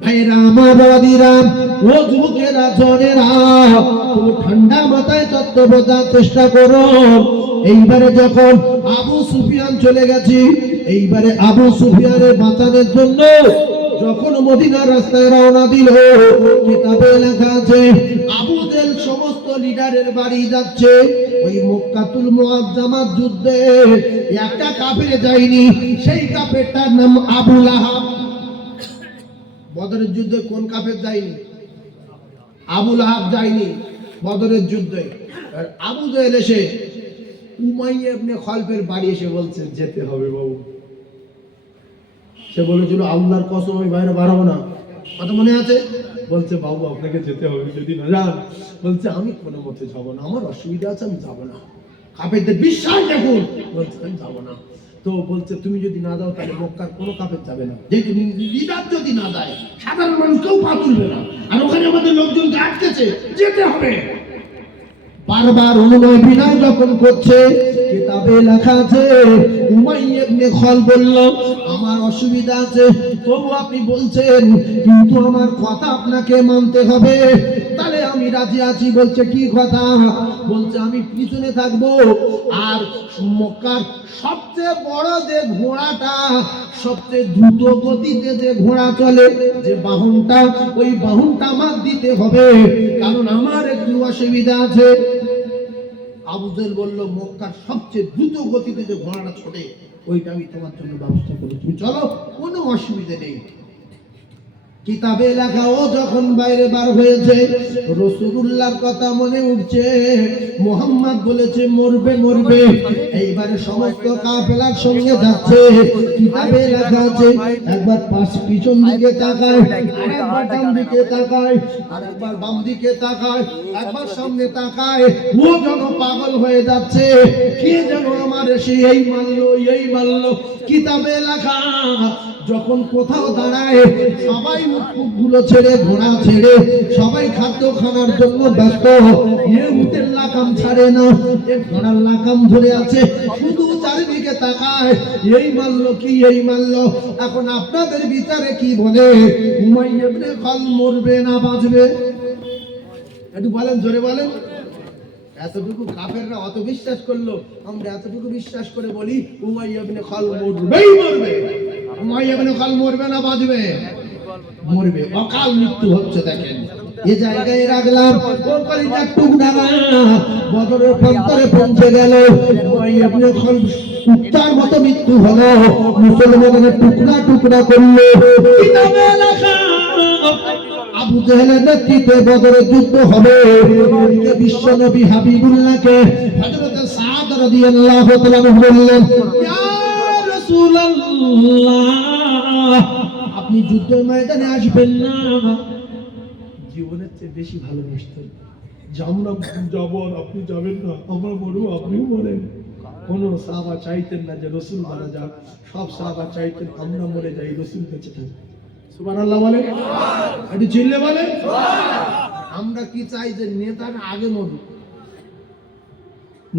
ভাইরা আমার বাবাদিরা, ও যুবকেরা জনেরা, তুমি ঠান্ডা মাথায় তত্ত্ব বোঝার চেষ্টা করো। এইবারে যখন আবু সুফিয়ান চলে গেছে, এইবারে আবু সুফিয়ানের বাঁচানোর জন্য যখন মদিনার রাস্তায় রওনা দিল, কিতাবে লেখা আছে আবু জেল সমস্ত লিডারের বাড়ি যাচ্ছে। ওই মক্কাতুল মুআজ্জামার যুদ্ধে একটা কাফের যায়নি, সেই কাফেরটার নাম আবু লাহাব। বদরের যুদ্ধে কোন কাফের যায়নি? আবু লাহাব যায়নি বদরের যুদ্ধে। আর আবু জেল এসে উমাইয়া ইবনে খালফের বাড়ি এসে বলছে যেতে হবে বাবু। সে বলেছিল আল্লাহর কসম আমি বাইরে বাড়াবো না, কথা মনে আছে? বলছে বাবু আপনাকে যেতে হবে, যদি না যান। বলছে আমি কোনো মতে যাবো না, আমার অসুবিধা আছে, আমি যাবো না। কাফেরদের বিশ্বাস দেখুন, বলছে আমি যাবো না। তো বলছে তুমি যদি না যাও তাহলে মক্কার কোনো কাফের যাবে না, যেহেতু লিডার যদি না যায় সাধারণ মানুষ কেউ পা তুলবে না, আর ওখানে আমাদের লোকজনকে আটকেছে, যেতে হবে। বারবার অনুনয় বিনয় যখন করছে, কিতাবে লেখা আছে উমাইয়া ইবনে খালফ বলল আমার অসুবিধা আছে, তবু আপনি বলছেন, কিন্তু আমার কথা আপনাকে মানতে হবে। তাহলে আমি রাজি আছি। বলছে কি কথা? বলছে আমি পিছনে থাকবো, আর মক্কার সবচেয়ে বড় যে ঘোড়াটা, সবচেয়ে দ্রুত গতিতে যে ঘোড়া চলে, যে বাহনটা, ওই বাহনটা আমার দিতে হবে, কারণ আমার একটু অসুবিধা আছে। আবু জেল বলল মক্কার সবচেয়ে দ্রুত গতিতে যে ঘোড়াটা ছোটে, ওইটা আমি তোমার জন্য ব্যবস্থা করি, তুমি চলো, কোনো অসুবিধা নেই। কিতাবে লেখা ও যখন বাইরে বার হয়েছে, রাসূলুল্লাহর কথা মনে উঠছে, মুহাম্মদ বলেছে মরবে মরবে। এইবারে সমস্ত কাফেলার সঙ্গে যাচ্ছে। কিতাবে লেখা আছে একবার পিছন দিকে তাকায়, আরেকবার ডান দিকে তাকায়, আরেকবার বাম দিকে তাকায়, একবার সামনে তাকায়। ও যেন পাগল হয়ে যাচ্ছে, কে যেন আমার এসে এই মারলো এই মারলো। কিতাবে লেখা যখন কোথাও দাঁড়ায়, সবাই মুখগুলো ছেড়ে, ঘোড়া ছেড়ে, সবাই খাদ্য খাওয়ার জন্য ব্যস্ত। উটের লাগাম ছাড়ে না, ঘোড়ার লাগাম ধরে আছে, শুধু চারিদিকে তাকায়, এই মারলো কি এই মারলো। এখন আপনাদের বিচারে কি বলে, উমাইয়া ইবনে খালফ মরবে না বাঁচবে? একটু বলেন, জোরে বলেন। এতটুকু কাফেররা অত বিশ্বাস করলো, আমরা এতটুকু বিশ্বাস করে বলি উমাইয়া ইবনে খালফ মরবেই মরবে। উমাইয়া ইবনে খালফ মরবে না বাঁচবে? মরবে। অকাল মৃত্যু হচ্ছে। দেখেন এ জায়গায় রাখলাম, ও কলিজার টুকরা বদরের প্রান্তরে পৌঁছে গেল। উমাইয়া ইবনে খালফ কুত্তার মতো মৃত্যু হলো, মুসলমানদের টুকরা টুকরা করলো। কিতাবে লেখা আবু জেহেলের নেতৃত্বে বদরের যুদ্ধ হবে। এদিকে বিশ্বনবী হাবিবুল্লাহকে হযরত সাদ রাদিয়াল্লাহু তাআলা বললেন, ইয়া রাসূলুল্লাহ আপনি যুদ্ধ ময়দানে আসবেন না? জীবনের চেয়ে বেশি ভালোবাসতেন। আমরা যাব আর আপনি যাবেন না, আমরা মরবো আপনিও মরেন। কোন সাহাবা চাইতেন না যে রাসূল মারা যাক, সব সাহাবা চাইতেন আমরা মরে যাই, রাসূল বেঁচে থাকেন। সুবহানাল্লাহ বলে, একটু চিল্লে বলে। আমরা কি চাই যে নেতা আগে মরুক,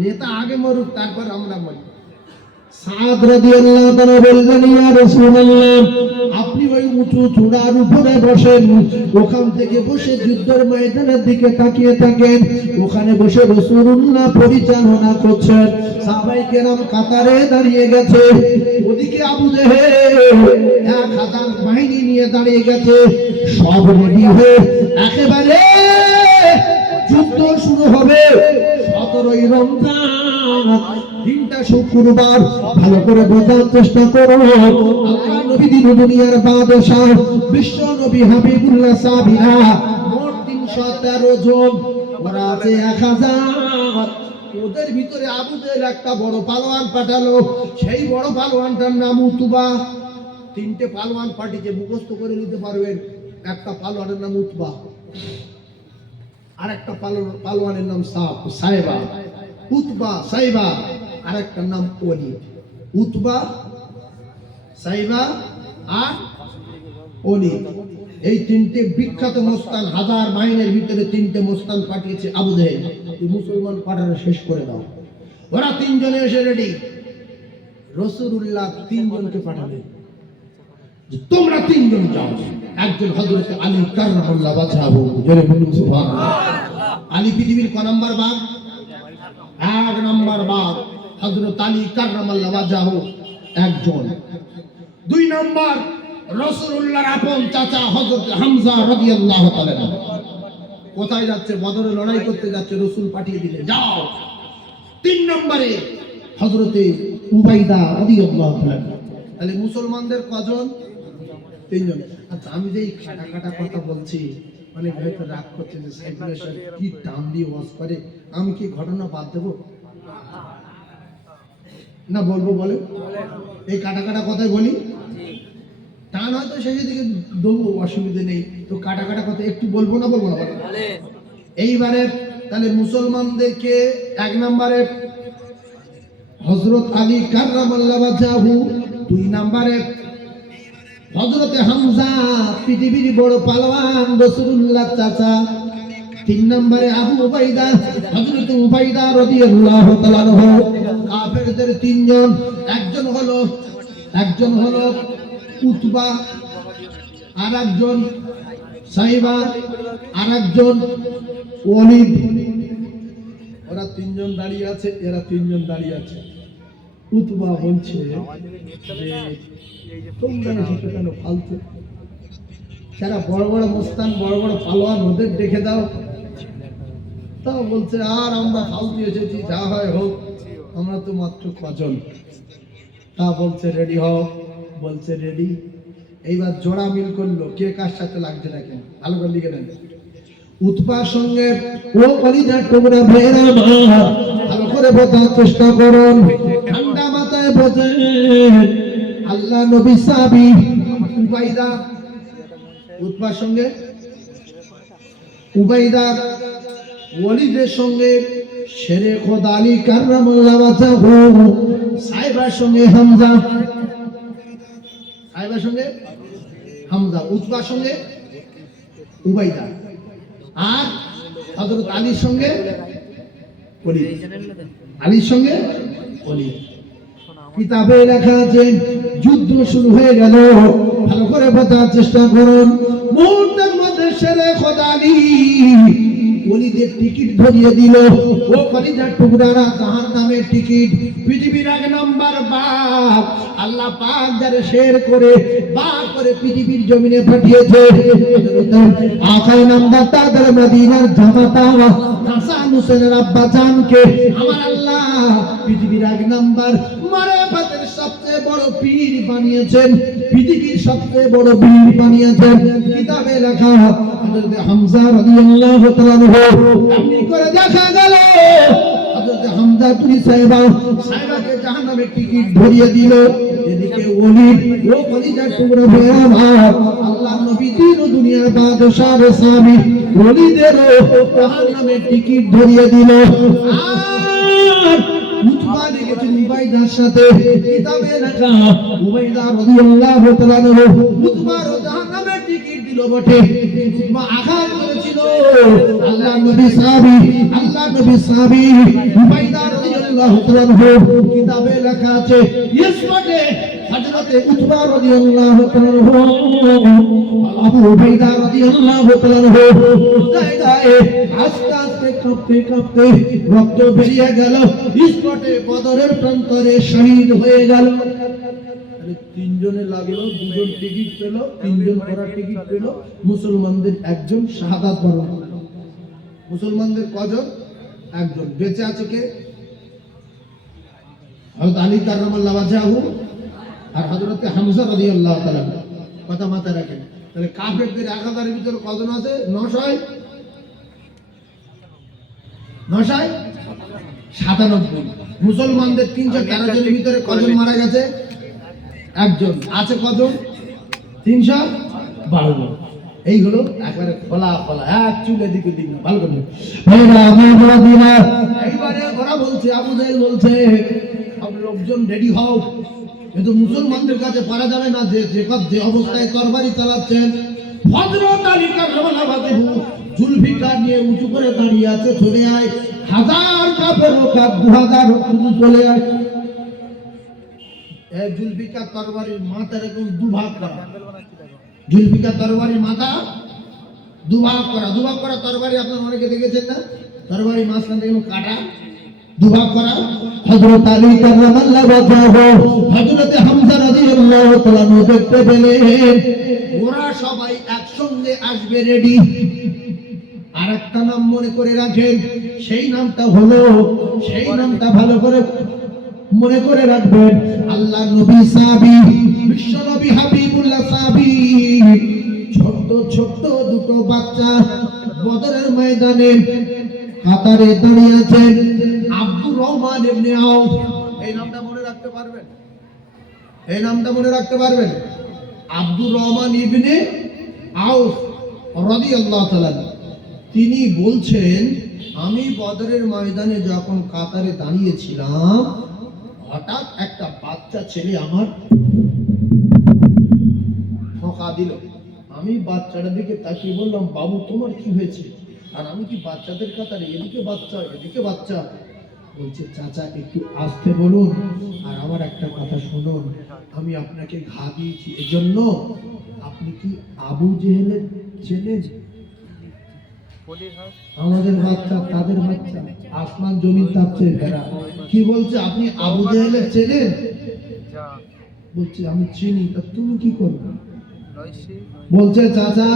নেতা আগে মরুক, তারপর আমরা মরি। সাদ রাদিয়াল্লাহু তাআলা বললেন, ইয়া রাসূলুল্লাহ আপনি ওই উঁচু চূড়ার উপরে বসেন, ওখান থেকে বসে যুদ্ধের ময়দানের দিকে তাকিয়ে থাকেন, ওখানে বসে রাসূলুল্লাহ পরিচালনা করছেন, সাহাবায়ে কেরাম কাতারে দাঁড়িয়ে গেছে, ওদিকে আবু জেহেল 1000 বাহিনী নিয়ে দাঁড়িয়ে গেছে, সব রেডি হয়ে একেবারে যুদ্ধ শুরু হবে। 17ই রমজান, দিনটা শুক্রবার, ভালো করে বোঝার চেষ্টা করো। আল্লাহ নবী দিন দুনিয়ার বাদশাহ বিশ্ব নবী হাবিবুল্লাহ সাহাবীরা মোট 313 জন, ওরা আছে 1000। ওদের ভিতরে আবু জেহেল একটা বড় পালোয়ান পাঠালো, সেই বড় পালোয়ানটার নাম উতবা। 3টে পালোয়ান পাঠিয়েছে, মুখস্থ করে নিতে পারবেন। একটা পালোয়ানের নাম উতবা, আর একটা পালোয়ানের নাম সাইবা, উতবা সাইবা, আর একটা নাম ওলীদ। উতবা, সাইবা আর ওলীদ, এই 3টে বিখ্যাত মোস্তান, 1000 বাহিনীর ভিতরে 3টে মোস্তান পাঠিয়েছে আবু জেহেল। মুসলমান পাঠানো শেষ করে দাও। ওরা 3 জনে এসে রেডি। রাসূলুল্লাহ 3 জনকে পাঠালেন যে তোমরা 3 জন যাও, একজন হযরত আলী কাররামাল্লাহু ওয়াজহাহু। জোরে বলুন সুবহানাল্লাহ। আলী পৃথিবীর ক নাম্বার বাঘ? 1 নাম্বার বাঘ হযরত আলী কাররামাল্লাহু ওয়াজহাহু একজন। 2 নাম্বার রাসূলুল্লাহর আপন চাচা হযরত হামজা রাদিয়াল্লাহু তাআলা। কোথায় যাচ্ছে? বদরে লড়াই করতে যাচ্ছে, রাসূল পাঠিয়ে দিলেন যাও। 3 নম্বরে হযরতে উবাইদা রাদিয়াল্লাহু তাআলা। তাহলে মুসলমানদের কজন? 3 জন। আচ্ছা, আমি যে এই কাটা কথা বলছি, অনেক হয়তো রাগ করছে যে সাইফুল্লাহ সাহেব কি টান দিয়ে ওয়াজ করে, আমি কি ঘটনা বাদ দেব না বলবো? বলে এই কাটা কথাই বলি, টান হয়তো শেষের দিকে দেবো, অসুবিধা নেই। তো কাটা কথা একটু বলবো না বলবো না? এইবারে তাহলে মুসলমানদেরকে 1 নম্বরে হযরত আলী কাররামাল্লাহু ওয়াজহাহু, 2 নম্বরে হযরতে হামজা পৃথিবীর বড় পালোয়ান রাসূলুল্লাহ চাচা, 3 নম্বরে আবু উবাইদা হযরত উবাইদা রাদিয়াল্লাহু তাআলা আনহু। কাফেরদের 3 জন, একজন হলো উতবা, আরেকজন সাইবা, আরেকজন ওয়ালিদ। ওরা 3 জন দাঁড়িয়ে আছে, এরা 3 জন দাঁড়িয়ে আছে। উতবা বলছে যে তোমরা এসে কেন ফালতু, যারা বড় বড় মুস্তান, বড় বড় পালোয়ান, ওদের দেখে দাও। তা বলছে আর আমরা ফালতু এসেছি, যা হয় হোক, আমরা তো মাত্র কজন। তা বলছে রেডি হও। বলছে রেডি। এইবার জোড়া মিল করলো, কে কার সাথে লাগছে দেখেন, ভালো করে লিখে দেন। উতবার সঙ্গে ও কলিজার টুকরা ভাইরা মা, ভালো করে বোঝার চেষ্টা করুন, ঠান্ডা মাথায় বোঝেন। আল্লাহ নবী সাহাবী উবাইদা, উতবার সঙ্গে উবাইদা, ওয়ালিদের সঙ্গে শেরে খোদা আলী কাররামাল্লাহু ওয়াজহাহু, সাইবার সঙ্গে হামজা, সাইবার সঙ্গে হামজা, উতবার সঙ্গে উবাইদা, আর হযরত আলীর সঙ্গে ওয়ালিদ, আলীর সঙ্গে ওয়ালিদ। কিতাবে লেখা আছে যুদ্ধ শুরু হয়ে গেল। ভালো করে বোঝার চেষ্টা করুন। মুহূর্তের মধ্যে শেরে খোদা আলী ওলিদের টিকিট ধরিয়ে দিল। ও কলিজার টুকরারা, জাহান্নামের টিকিট, পৃথিবীর 1 নাম্বার বাঘ আল্লাহ পাক যারে শের করে বাঘ করে পৃথিবীর জমিনে পাঠিয়েছে। আকাই নাম্বার তাদের মদিনার জামাতা হাসান হোসেনের আব্বা জানকে আমার আল্লাহ পৃথিবীর 1 নাম্বার মারেফাতের সবচেয়ে বড় পীর বানিয়েছেন, পৃথিবীর সবচেয়ে বড় পীর বানিয়েছেন। কিতাবে লেখা হযরত হামজা রাদিয়াল্লাহু তাআলা আনহু, এমনি করে দেখা গেল হযরত হামজা পুরি সাহেবাকে জাহান্নামের টিকিট ধরিয়ে দিল। এদিকে ওলিদ, ও কলিজার টুকরা ভাইরা, আল্লাহ নবী দিন দুনিয়ার বাদশা সাহাবী ওলিদেরও জাহান্নামের টিকিট ধরিয়ে দিল। আর উতবা গেছেন উবাইদার সাথে। কিতাবে লেখা উবাইদা রাদিয়াল্লাহু তাআলা আনহু উতবার জাহান্নামের টিকিট দিল বটে, উতবা আঘাত করেছিল আল্লাহ নবী সাহাবী উবাইদা রাদিয়াল্লাহু তাআলা আনহু। কিতাবে লেখা আছে ইসমাতে হযরত উতবা রাদিয়াল্লাহু তাআলা আনহু, আবু উবাইদা রাদিয়াল্লাহু তাআলা আনহু জায়গায় আস্তে আস্তে কাঁপতে রক্ত বেরিয়ে গেল। ইসমাতে বদরের প্রান্তরে শহীদ হয়ে গেল। 3 জনে লাগলো, 2 জন টিকিট পেল, 3 জন করার টিকিট পেল। মুসলমানদের 1 জন শাহাদাত বরণ করল। মুসলমানদের কজন? 1 জন। বেঁচে আছে কে? হযরত আলী কাররামাল্লাহু ওয়াজহাহু আর হযরত হামজা রাদিয়াল্লাহু তাআলা। কথা মাথায় রাখেন। তাহলে কাফেরদের 1000 এর ভিতরে কজন আছে? 997। মুসলমানদের 313 জনের ভিতরে কজন মারা গেছে? 1 জন। আছে কজন? 312 জন। এই হলো একবারে খোলা এক চুলে দিকে দিন। ভালো করে এইবারে ওরা বলছে, আবু জাহেল বলছে সব লোকজন রেডি হও, কিন্তু মুসলমানদের কাছে পারা যাবে না যে অবস্থায় তরবারি চালাচ্ছেন। হযরত আলী কাররামাল্লাহু ওয়াজহাহু জুলফিকার নিয়ে উঁচু করে দাঁড়িয়ে আছে। চলে আয়, 1000 কাফের হোক 2000 হোক, চলে আয়। এই জুলফিকার তরবারির মাথা এরকম দুভাগ করা, জুলফিকার তরবারির মাথা দুভাগ করা তরবারি আপনারা অনেকে দেখেছেন না, তরবারি মাঝখান থেকে কাটা দুভাগ করা। হযরত আলী কাররামাল্লাহু ওয়াজহাহু, হযরত হামজা রাদিয়াল্লাহু তাআলা দেখতে পেলেন ওরা সবাই একসঙ্গে আসবে রেডি। আর একটা নাম মনে করে রাখেন, সেই নামটা ভালো করে মনে করে রাখবেন, আল্লাহ নবী সাহাবী, বিশ্ব নবী হাবিবুল্লাহ সাহাবী। ছোট্ট দুটো বাচ্চা বদরের ময়দানে কাতারে দাঁড়িয়ে আছেন। আব্দুর রহমান ইবনে আউফ, এই নামটা মনে রাখতে পারবেন? আব্দুর রহমান ইবনে আউফ রাদিয়াল্লাহু তাআলা, তিনি বলছেন আমি বদরের ময়দানে যখন কাতারে দাঁড়িয়েছিলাম, হঠাৎ একটা বাচ্চা ছেলে আমার ঠকা দিল। আমি বাচ্চাটার দিকে তাকিয়ে বললাম, বাবু তোমার কি হয়েছে? আর আমি কি বাচ্চাদের কাতারে এদিকে বাচ্চা। বলছে, চাচা একটু আস্তে বলুন, আর আমার একটা কথা শুনুন, আমি আপনাকে ঘা দিয়েছি এজন্য। আপনি কি আবু জেহেলের চেনেন? আমাদের বাচ্চা তাদের বাচ্চা, আসমান জমিন তার চেয়ে ভেড়া। কি বলছে, আপনি আবু জেহেলের চেনেন? বলছে আমি চিনি। তা তুমি কি করবে? বলছে, চাচা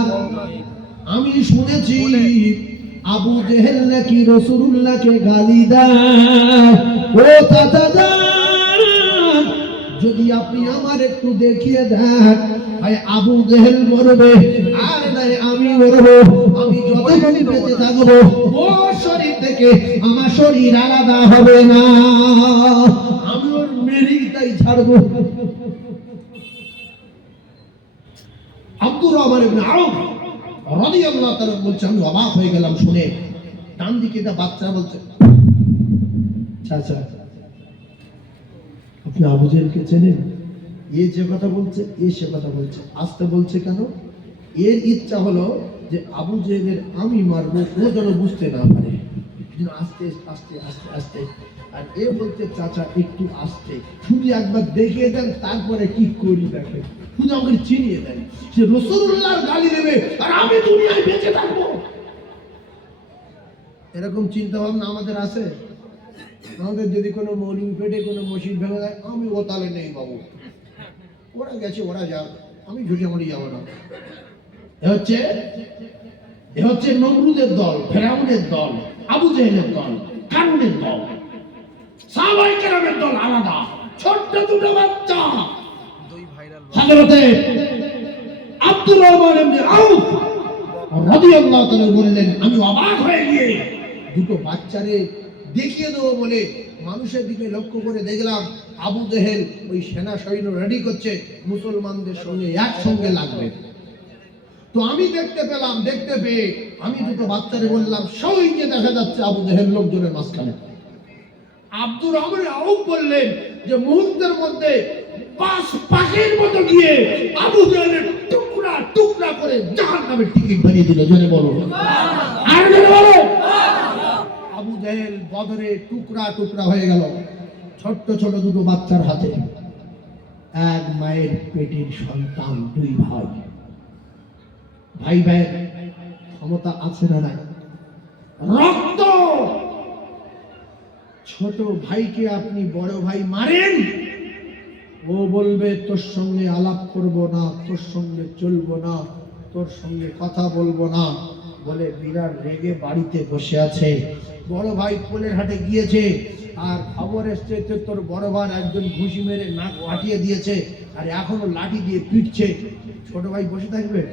আমি শুনেছি আবু জেহেল নাকি রাসূলুল্লাহকে গালি দেয়। ও চাচা যান, যদি আপনি আমার একটু দেখিয়ে দেন, ভাই আবু জেহেল মরবে আর নাই আমি মরবো। আমি যতদিন বেঁচে থাকবো ও শরীর থেকে আমার শরীর আলাদা হবে না, আমি ওর মেরিটাই ছাড়বো। আব্দুর রহমান ইবনে আউফ রাদিয়াল্লাহু তাআলা বলছে, আমি অবাক হয়ে গেলাম শুনে। ডান দিকে একটা বাচ্চা বলছে, চাচা আপনি আবু জেহেলকে চেনেন? যে কথা বলছে, সে কথা বলছে, আসতে বলছে কেন? এর ইচ্ছা হলো যে আবু জেহেলের আমি মারবো, ও যেন বুঝতে না পারে। আস্তে আস্তে আস্তে আস্তে। আর এ বলছে, চাচা একটু আস্তে, শুধু একবার দেখিয়ে দেন, তারপরে কি করি দেখেন, শুধু আমাকে চিনিয়ে দেন। সে রাসূলুল্লাহর গালি দেবে আর আমি দুনিয়ায় বেঁচে থাকবো, এরকম চিন্তা ভাবনা আমাদের আছে? আমাদের যদি কোনো মৌলবি পেটে কোনো মসজিদ ভেঙে যায়, আমি ও তালে নেই বাবু, ওরা গেছে ওরা যাক, আমি ঝুঁকে মরে যাবো না। এ হচ্ছে নমরুদের দল, ফেরাউনের দল, আবু জেহেলের দল, কারুনের দল। সাহাবায়ে কেরামের দল আলাদা, ছোট্ট দুটো বাচ্চা। হযরতে আব্দুর রহমান ইবনে আউফ রাদিয়াল্লাহু তাআলা বললেন, আমি অবাক হয়ে গিয়ে দুটো বাচ্চারে দেখিয়ে দেবো বলে মানুষের দিকে লক্ষ্য করে দেখলাম আবু জেহেল ওই সেনা সৈন্য রেডি করছে, মুসলমানদের সঙ্গে একসঙ্গে লাগবে। তো আমি দেখতে পেয়ে আমি দুটো বাচ্চারে বললাম, সবাইকে দেখা যাচ্ছে আবু জেহেল লোকজনের মাঝখানে। আব্দুর রহমান আউফ বললেন যে মুহূর্তের মধ্যে পাখির মতো গিয়ে আবু জেহেলের টুকরা টুকরা করে জাহান্নামের টিকিট বানিয়ে দিল। জোরে বলো, আর জোরে বলো। আবু জেহেল বদরে টুকরা টুকরা হয়ে গেল, ছোট্ট ছোট দুটো বাচ্চার হাতে। এক মায়ের পেটের সন্তান, দুই ভাই। ভাই ক্ষমতা আছে না নাই? রক্ত। ছোট ভাইকে আপনি বড় ভাই মারেন, ও বলবে তোর সঙ্গে আলাপ করব না, তোর সঙ্গে চলবো না, তোর সঙ্গে কথা বলবো না বলে বিরাট রেগে বাড়িতে বসে আছে। বড় ভাই কোলের হাটে গিয়েছে, আর খবর এসছে তোর বড় ভাই একজন ঘুষি মেরে নাক ফাটিয়ে দিয়েছে, আর এখনো লাঠি দিয়ে পিটছে। ছোট ভাই বসে থাকবে?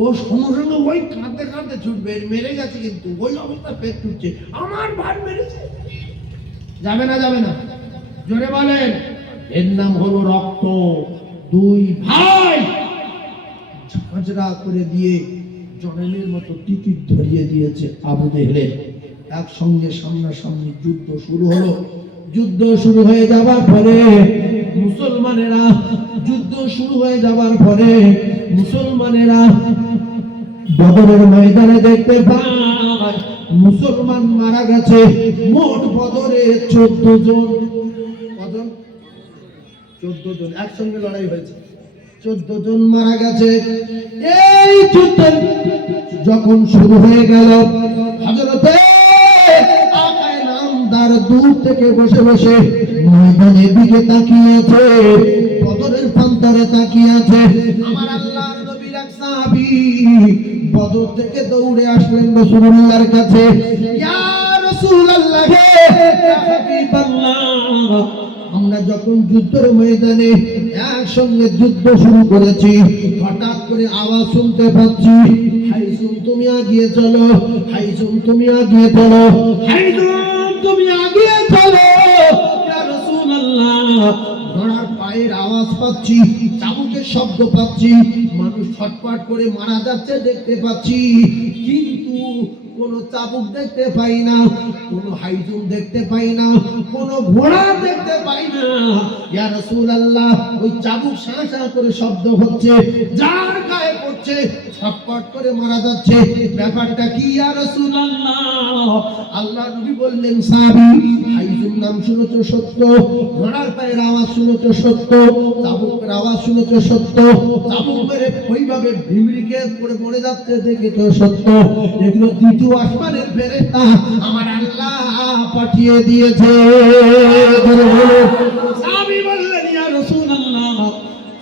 ও সঙ্গে সঙ্গে ওই কাঁদতে কাঁদতে ছুটবে, মেরে গেছে কিন্তু ওই অবস্থা পেট ছুটছে, আমার ভাই মেরেছে। যাবে না? জোরে বলেন। এর নাম হলো রক্ত। দুই ভাই ঝগড়া করে দিয়ে জনেলের মতো টিকিট ধরিয়ে দিয়েছে আবু জেহেলের। একসঙ্গে সামনাসামনি যুদ্ধ শুরু হলো। যুদ্ধ শুরু হয়ে যাবার পরে মুসলমানেরা বদরের ময়দানে দেখতে পায় মুসলমান মারা গেছে মোট বদরে 14 জন। কজন? 14 জন একসঙ্গে লড়াই হয়েছে। 14 জন মারা গেছে। এই যুদ্ধ যখন শুরু হয়ে গেল, হযরতে আকায়ে নামদার দূর থেকে বসে বসে ময়দানের দিকে তাকিয়ে আছে, বদরের প্রান্তরে তাকিয়ে আছে। আমার আল্লাহর নবীর এক সাহাবী বদর থেকে দৌড়ে আসলেন রাসূলুল্লাহর কাছে। ইয়া রাসূলুল্লাহ, ইয়া হাবিবাল্লাহ, আমরা যখন যুদ্ধের ময়দানে একসঙ্গে যুদ্ধ শুরু করেছি, হঠাৎ করে আওয়াজ শুনতে পাচ্ছি, হাইজুম তুমি আগিয়ে চলো, হাইজুম তুমি আগিয়ে চলো, হাইজুম তুমি আগিয়ে চলো। ইয়া রাসূলুল্লাহ, ঘোড়ার পায়ের আওয়াজ পাচ্ছি, চাবুকের শব্দ পাচ্ছি, মানুষ ছটফট করে মারা যাচ্ছে দেখতে পাচ্ছি, কিন্তু কোন চাবুক দেখতে পাই না, কোন হাইজুম দেখতে পাই না, কোন ঘোড়া দেখতে পাই না। ইয়া রাসূলুল্লাহ, ওই চাবুক শাঁ করে শব্দ হচ্ছে, যার গায়ে পড়ছে ছটফট করে মারা যাচ্ছে, ব্যাপারটা কি ইয়া রাসূলুল্লাহ? আল্লাহ নবী বললেন, সাহাবী, হাইজুম নাম শুনেছো সত্য, ঘোড়ার পায়ের আওয়াজ শুনেছো সত্য, চাবুকের আওয়াজ শুনেছো সত্য, চাবুক মেরে ওইভাবে ভিমরিকে পড়ে পড়ে যাচ্ছে দেখেছো সত্য, এগুলো দ্বিতীয় আসমানের ফেরেশতা আমার আল্লাহ পাঠিয়ে দিয়েছে। সাহাবী বললেন, ইয়া রাসূলুল্লাহ,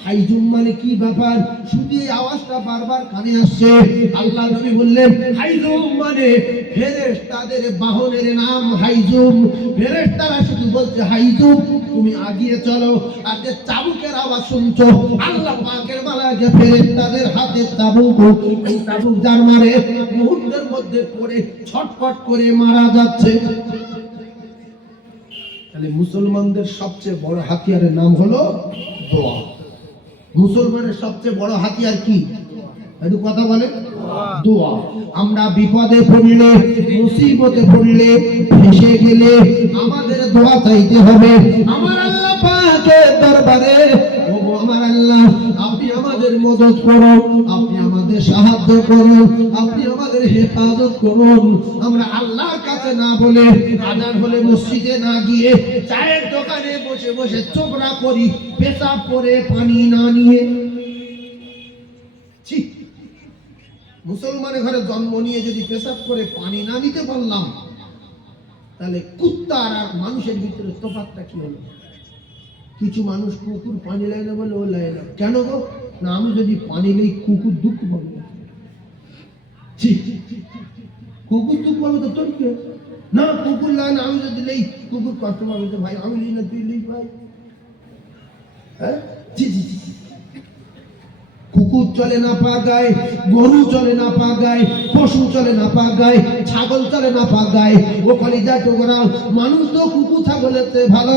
হাইজুম মানে কি ব্যাপার? শুধু এই আওয়াজটা বারবার কানে আসছে। আল্লাহ নবী বললেন, হাইজুম মানে ফেরেশতাদের বাহনের নাম হাইজুম। ফেরেশতারা শুধু বলছে, হাইজুম তুমি আগিয়ে চলো। আর যে চাবুকের আওয়াজ শুনছো, আল্লাহ পাকের মালাকে ফেরেশতাদের হাতে চাবুক, এই চাবুক যার মারে মুহূর্তের মধ্যে পড়ে ছটফট করে মারা যাচ্ছে। তাহলে মুসলমানদের সবচেয়ে বড় হাতিয়ারের নাম হলো দোয়া। মুসলমানের সবচেয়ে বড় হাতিয়ার কি? একটু কথা বলে, দোয়া। আমরা বিপদে পড়লে, মুসিবতে পড়লে, ফেঁসে গেলে আমাদের দোয়া চাইতে হবে আমার আল্লাহ পাকের দরবারে। ওগো আমার আল্লাহ, আপনি আমাদের মদদ করুন, আপনি আমাদের সাহায্য করুন, আপনি আমাদের হেফাজত করুন। আমরা আল্লাহর কাছে না বলে, আজান হলে মসজিদে না গিয়ে চায়ের দোকানে বসে বসে চোপড়া করি, পেশাব করে পানি না নিয়ে। মুসলমানের ঘরে জন্ম নিয়ে যদি পেশাব করে পানি না নিতে পারলাম, তাহলে কুত্তার আর মানুষের ভিতরে তফাৎটা কি হলো? কিছু মানুষ কুকুর পানি নেয় না বলে ও নেয় না। কেন গো? না, আমি যদি পানি নেই কুকুর দুঃখ পাবে। কুকুর দুঃখ পাবে তো তোর কি? না, কুকুর নেয় না, আমি যদি নেই কুকুর কষ্ট পাবে। তো ভাই আমি নেই না, তুই নেই ভাই। হ্যাঁ, কুকুর চলে না পা গায়ে, গরু চলে না পা গায়ে, পশু চলে না পা গায়ে, ছাগল চলে না পা গায়ে। ও কলিজা টোকরা, মানুষ তো কুকুর ছাগলের চেয়ে ভালো।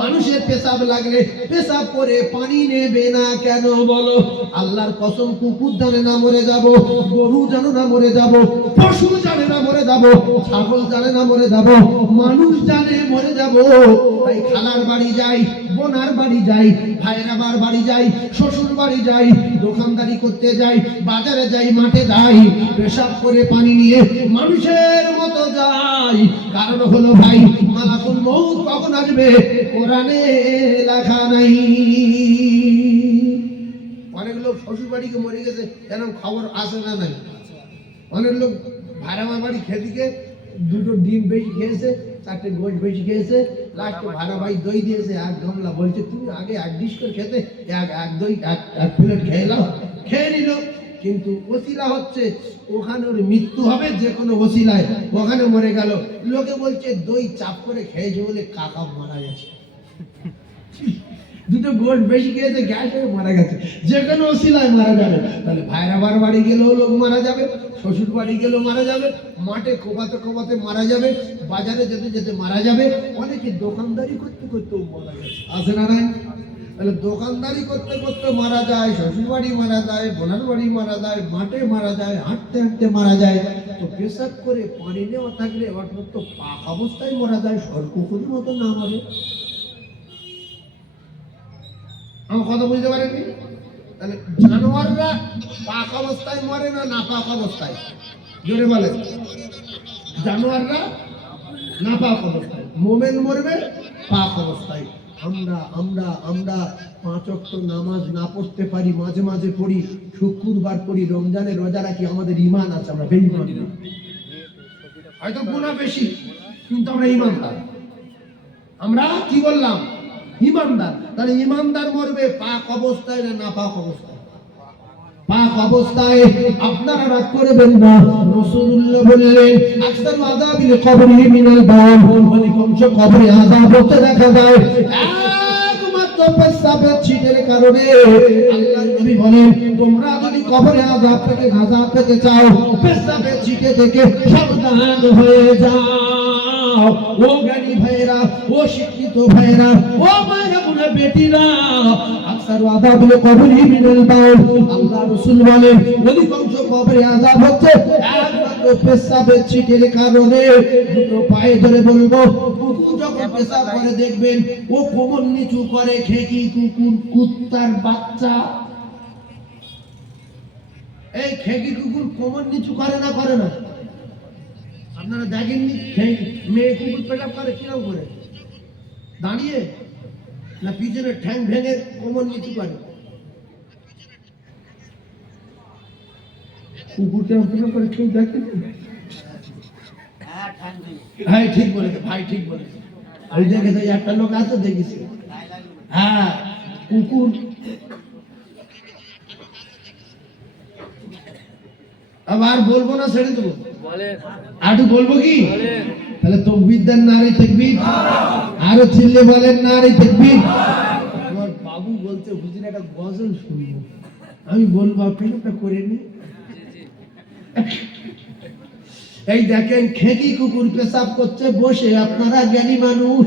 মানুষের পেশাব লাগলে পেশাব করে পানি নেবে না কেন বলো? আল্লাহর কসম, কুকুর জানে না মরে যাব, গরু জানে না মরে যাব, পশু জানে না মরে যাব, ছাগল জানে না মরে যাব, মানুষ জানে মরে যাব। তাই খালার বাড়ি যাই, বোনার বাড়ি যাই, ভাইয়ের আবার বাড়ি যাই, শ্বশুর বাড়ি যাই, দোকানদারি করতে যাই, বাজারে যাই, মাঠে যাই, পেশাব করে পানি নিয়ে মানুষের মতো যাই। কারণ হলো ভাই, মালাকুল মউত কখন আসবে কোরআনে লেখা নাই। অনেক লোক শ্বশুর বাড়িকে মরে গেছে এরকম খবর আসে না নাই? অনেক লোক ভাড়ামার বাড়ি খেদিকে দুটো ডিম বেশি খেয়েছে, চারটে গোশ বেশি খেয়েছে, লাস্টে ভাড়া ভাই দই দিয়েছে এক গামলা, বলছে তুমি আগে এক ডিশ করে খেতে, এক দই এক প্লেট খেয়ে নাও। খেয়ে নিল, কিন্তু ওসিলা হচ্ছে ওখানে ওর মৃত্যু হবে যে কোনো ওসিলায়, ওখানে মরে গেল। লোকে বলছে দই চাপ করে খেয়েছে বলে কাকা মারা গেছে। দুটো গোশ বেশি খেয়েছে, গ্যাস হয়ে মারা গেছে, যে কোনো ওসিলায় মারা যাবে। তাহলে ভাইরা বার বাড়ি গেলেও লোক মারা যাবে, শ্বশুর বাড়ি গেলেও মারা যাবে, মাঠে কোপাতে কোপাতে মারা যাবে, বাজারে যেতে যেতে মারা যাবে, অনেকে দোকানদারি করতে করতেও মারা গেছে, আছে না নাই? তাহলে দোকানদারি করতে করতে মারা যায়, শ্বশুর বাড়ি মারা যায়, বোনার বাড়ি মারা যায়, মাঠে মারা যায়, হাঁটতে হাঁটতে মারা যায়। তো পেশাব করে পানি নেওয়া থাকলে এবার তো পাক অবস্থায় মারা যায়, সরকুকুরের মতো না মারে। আমার কথা বুঝতে পারেননি? তাহলে জানোয়াররা পাক অবস্থায় মরে না নাপাক অবস্থায়? জোরে বলে। জানোয়াররা নাপাক অবস্থায়, মোমেন মরবে পাক অবস্থায়। আমরা আমরা আমরা 5 ওয়াক্ত নামাজ না পড়তে পারি, মাঝে মাঝে পড়ি, শুক্রবার পড়ি, রমজানে রোজা রাখি, আমাদের ঈমান আছে, আমরা বেঈমান না। হয়তো গুনাহ বেশি কিন্তু আমরা ঈমানদার। আমরা কি বললাম? ঈমানদার। তাহলে ঈমানদার মরবে পাক অবস্থায় না নাপাক অবস্থায়? পাক অবস্থায়। আপনারা রাগ করবেন না, রাসূলুল্লাহ বললেন আকসারু আযাবিল কবরি মিনাল বাউল, অধিকাংশ কবরে আযাব হতে দেখা যায় একমাত্র পেশাবের ছিটের কারণে। আল্লাহর নবী বলেন তোমরা যদি কবরে আযাব থেকে নাজাত পেতে চাও, পেশাবের ছিটে থেকে সাবধান হয়ে যাও। ও জ্ঞানী ভাইরা, ও শিক্ষিত ভাইরা, ও মায়েরা বোনা বেটিরা, আকসারু আযাবিল কবরি মিনাল বাউল, আল্লাহ রাসূল বলেন অধিকাংশ কবরে আযাব হচ্ছে একমাত্র পেশাবের ছিটের কারণে। দুটো পায়ে ধরে বলবো, কুকুর যখন পেশাব করে দেখবেন ও কোমর নিচু করে, খেকি কুকুর, কুত্তার বাচ্চা। এই খেকি কুকুর কোমর নিচু করে না? করে না? আপনারা দেখেননি মেয়ে কুকুর পেশাব করে কিরকম করে? দাঁড়িয়ে না পিছনে ঠ্যাং ভেঙে কোমর নিচু করে? কুকুরকে পেশাব করে কেউ দেখেন? হ্যাঁ ঠিক বলেছে ভাই, ঠিক বলেছে। ওই দেখেছে একটা লোক আছে দেখেছি। হ্যাঁ কুকুর আবার বলবো না, ছেড়ে দেবো? আরো বলবো কি? তাহলে তাকবীর দেন, নারে তাকবীর। আরো চিল্লে বলেন নারে তাকবীর। আমার বাবু বলছে হুজুর একটা গজল শুনবো। আমি বলবো আপনি ওটা করে নি। এই দেখেন খেকি কুকুর পেশাব করছে বসে। আপনারা জ্ঞানী মানুষ,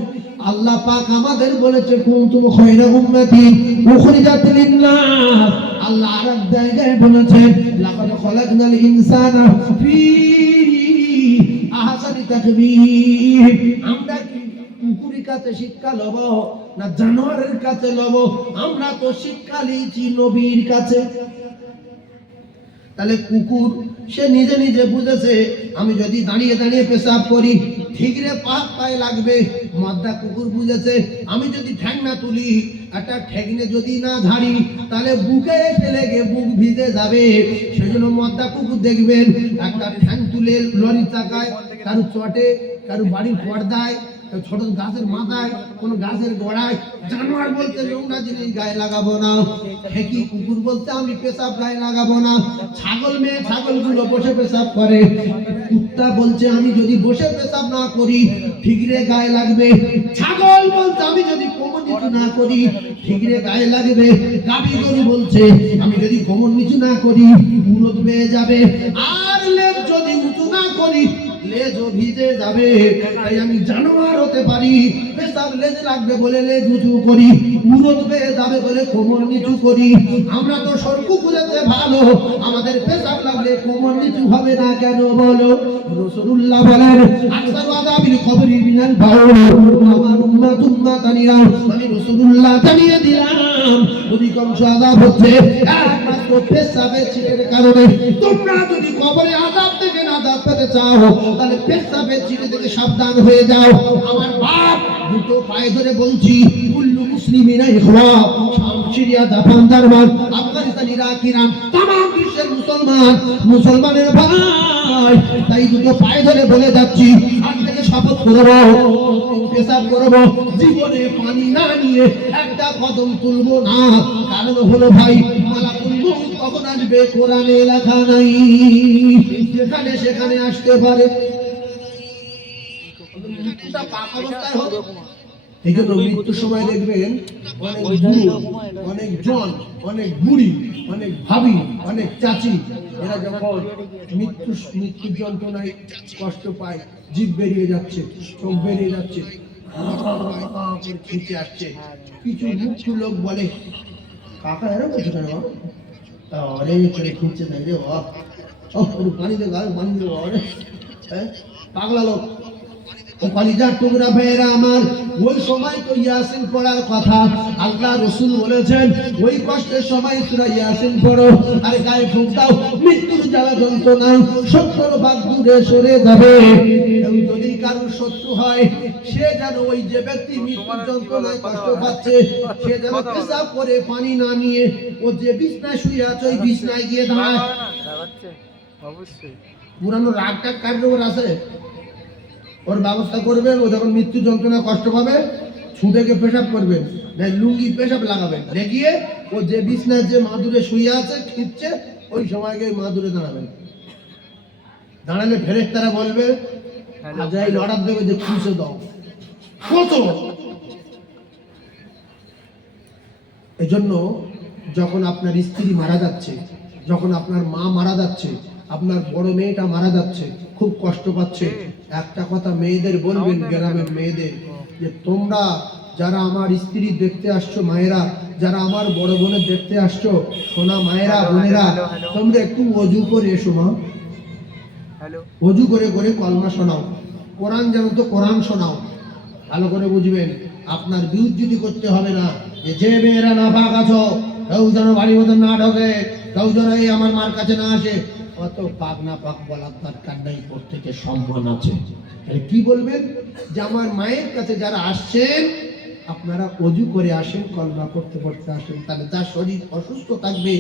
আল্লাহ পাক আমাদের বলেছে কুনতুম খায়রা উম্মাতিন উখরিজাত লিন-নাস। আল্লাহ আরেক জায়গায় বলেছেন লাকাদ খালাকনাল ইনসানা ফি আহসানি তাকবীর। আমরা কি কুকুরের কাছে শিক্ষা লব না জানোয়ারের কাছে লব? আমরা তো শিক্ষা নিয়েছি নবীর কাছে। তাহলে কুকুর সে নিজে নিজে বুঝেছে আমি যদি দাঁড়িয়ে দাঁড়িয়ে পেশাব করি ঠিকরে পাক পায়ে লাগবে। মদ্দা কুকুর বুঝেছে আমি যদি ঠ্যাং না তুলি, একটা ঠেকনে যদি না ঝাড়ি, তাহলে বুকে ফেলে গিয়ে বুক ভিজে যাবে। সেজন্য মদ্দা কুকুর দেখবেন একটা ঠ্যাং তুলে লরি চাকায়, কারু চটে, কারু বাড়ির পর্দায়, ছোট গাছের মাথায়, কোন গাছের গোড়ায়। জানোয়ার বলতে নোংরা জিনিস গায়ে লাগাবো না। খেকি কুকুর বলতে আমি পেশাব গায়ে লাগাবো না। ছাগল মেয়ে ছাগলগুলো বসে পেশাব করে। কুত্তা বলছে আমি যদি বসে পেশাব না করি ঠিকরে গায়ে লাগবে। ছাগল বলছে আমি যদি কোমর নিচু না করি ঠিকরে গায়ে লাগবে। গাভী গরু বলছে আমি যদি কোমর নিচু না করি মুরদ বেয়ে যাবে। আর লেজ যদি উঁচু না করি লেজও ভিজে যাবে। তাই আমি জানোয়ার হতে পারি, পেশাব লেজে লাগবে বলে লেজ উঁচু করি, মুরদ বেয়ে যাবে বলে কোমর নিচু করি। আমরা তো সরকু কুকুরেতে ভালো, আমাদের পেশাব লাগলে কোমর নিচু হবে না কেন বলো? রাসূলুল্লাহ বলেন আকসারু আযাবিল কবরি মিনাল বাউল। আমার উম্মাতানিরা আমি রাসূলুল্লাহ জানিয়ে দিলাম অধিকাংশ আযাব হচ্ছে একমাত্র পেশাবের ছিটের কারণে। তোমরা যদি কবরে আযাব থেকে নাজাত পেতে চাও তাহলে পেশাবের ছিটে থেকে সাবধান হয়ে যাও। আমার বাপ দুটো পায়ে ধরে বলছি কুল্লু মুসলিমিনা ইখওয়া। Syria, Japan, German, Afghanistan, Iraq, Iran तमाम বিশ্বের মুসলমানের ভাই। তাই দুটো পায়ে ধরে বলে যাচ্ছি আজ থেকে শপথ করব পেশাব করব জীবনে পানি না নিয়ে একটা কদম তুলবো না। কারণ হলো ভাই মালাকুল মউত কখন আসবে কোরআনে লেখা নাই, যেখানে সেখানে আসতে পারে। মৃত্যুটা পাক অবস্থায় হবে। এই জন্য মৃত্যুর সময় দেখবেন অনেক বুড়ো, অনেক জন, অনেক বুড়ি, অনেক ভাবি, অনেক চাচি, এরা যখন মৃত্যুর যন্ত্রণায় কষ্ট পায়, জিভ বেরিয়ে যাচ্ছে, চোখ বেরিয়ে যাচ্ছে, খিচে আসছে, কিছু মুখ্য লোক বলে কাকা এরা বলছে কেন অরে করে খিচে দেয় রে পানি দেবো পানি দেবো পাগলা লোক। ও কলিজার টুকরা ভাইয়েরা আমার, ওই সময় তো ইয়াসিন পড়ার কথা। আল্লাহ রাসূল বলেছেন ওই কষ্টের সময় সূরা ইয়াসিন পড়ো আর গায়ে ফুঁক দাও, মৃত্যুর জ্বালা যন্ত্রণা 70 ভাগ দূরে সরে যাবে। কেউ যদি কারোর শত্রু হয়, সে যেন ওই যে ব্যক্তি মৃত্যুর যন্ত্রণায় কষ্ট পাচ্ছে, সে যেন পেশাব করে পানি না নিয়ে ও যে বিছনায় শুয়ে আছে ওই বিছনায় গিয়ে দাঁড়ায়। অবশ্যই পুরানো রাগটা কার উপর আছে, ওর ব্যবস্থা করবেন। ও যখন মৃত্যু যন্ত্রণা কষ্ট পাবে ছুটে গিয়ে পেশাব করবেন, লুঙ্গি পেশাব লাগাবেন, দেখিয়ে ও যে বিছনায় যে মাদুরে শুয়ে আছে খিপছে ওই সময় গিয়ে মাদুরে দাঁড়াবেন। দাঁড়ালে ফেরেশতারা বলবে আজাইল অর্ডার দেবে যে খুঁজে দাও কত। এজন্য যখন আপনার স্ত্রী মারা যাচ্ছে, যখন আপনার মা মারা যাচ্ছে, আপনার বড় মেয়েটা মারা যাচ্ছে, খুব কষ্ট পাচ্ছে, একটা কথা মেয়েদের বলবেন, গ্রামের মেয়েদের, যে তোমরা যারা আমার স্ত্রী দেখতে আসছো, মায়েরা যারা আমার বড় বোনের দেখতে আসছো, সোনা মায়েরা বোনেরা, তোমরা একটু ওযু করে এসো মা, ওযু করে করে কলমা শোনাও, কোরআন জানো তো কোরআন শোনাও। ভালো করে বুঝবেন, আপনার বিউজ্জুতি করতে হবে না, যে মেয়েরা নাপাক আছো কেউ যেন বাড়ির মধ্যে না ঢোকে, কেউ যেন এই আমার মার কাছে না আসে, অত পাক না পাক বলার দরকার নেই, প্রত্যেকের সম্মান আছে। তাহলে কি বলবেন, যে আমার মায়ের কাছে যারা আসছেন আপনারা ওযু করে আসেন, কলমা পড়তে পড়তে আসেন। তাহলে যার শরীর অসুস্থ থাকবে,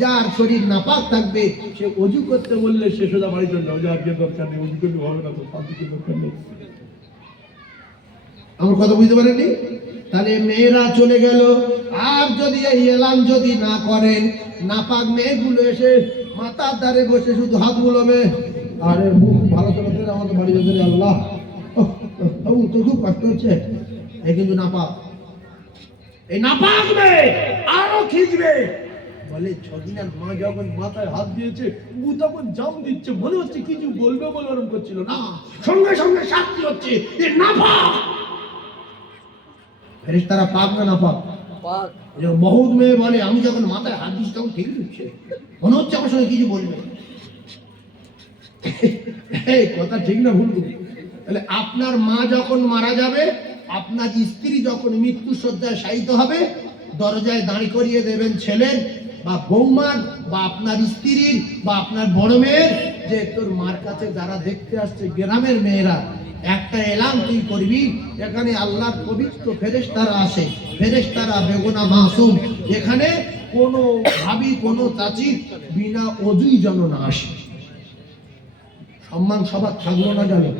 যার শরীর নাপাক থাকবে, সে ওযু করতে বললে সে সোজা বাড়ি চলে যাবে, যার দরকার নেই, ওযু করতে হবে না, তো ফালতু দরকার নেই। আমার কথা বুঝতে পারেননি? তাহলে মেয়েরা চলে গেল, আর যদি এই এলান যদি না করেন, নাপাক মেয়েগুলো এসে মাথার ধারে বসে শুধু হাত বুলোবে, আরে মুখ ভালো করে ফেলে আমাদের বাড়ি যেতে, আল্লাহ তো খুব কষ্ট হচ্ছে, এই কিন্তু নাপাক, এই নাপাক মেয়ে আরো খিঁচবে, বলে ছদিনের মা যখন মাথায় হাত দিয়েছে ও তখন জাম দিচ্ছে, মনে হচ্ছে কিছু বলবে বলে ওরকম করছিল না, সঙ্গে সঙ্গে শাস্তি হচ্ছে, এ নাপাক। ফেরেশতারা পাক না নাপাক? পাক। বহুত মেয়ে বলে আমি যখন মাথায় হাত দিচ্ছি তখন ঠিক হচ্ছে, মনে হচ্ছে আমার সঙ্গে কিছু বলবে। এই কথা ঠিক না ভুল? তাহলে আপনার মা যখন মারা যাবে, আপনার স্ত্রী যখন মৃত্যু শয্যায় শায়িত হবে, দরজায় দাঁড় করিয়ে দেবেন ছেলের বা বৌমার বা আপনার স্ত্রীর বা আপনার বড় মেয়ের, যে তোর মার কাছে যারা দেখতে আসছে গ্রামের মেয়েরা, একটা এলান তুই করবি, এখানে আল্লাহর পবিত্র ফেরেশতারা আসে, ফেরেশতারা বেগুনা মাসুম, এখানে কোনো ভাবি কোনো চাচি বিনা ওযুই যেন না আসে। সম্মান সবার থাকলো না, জানো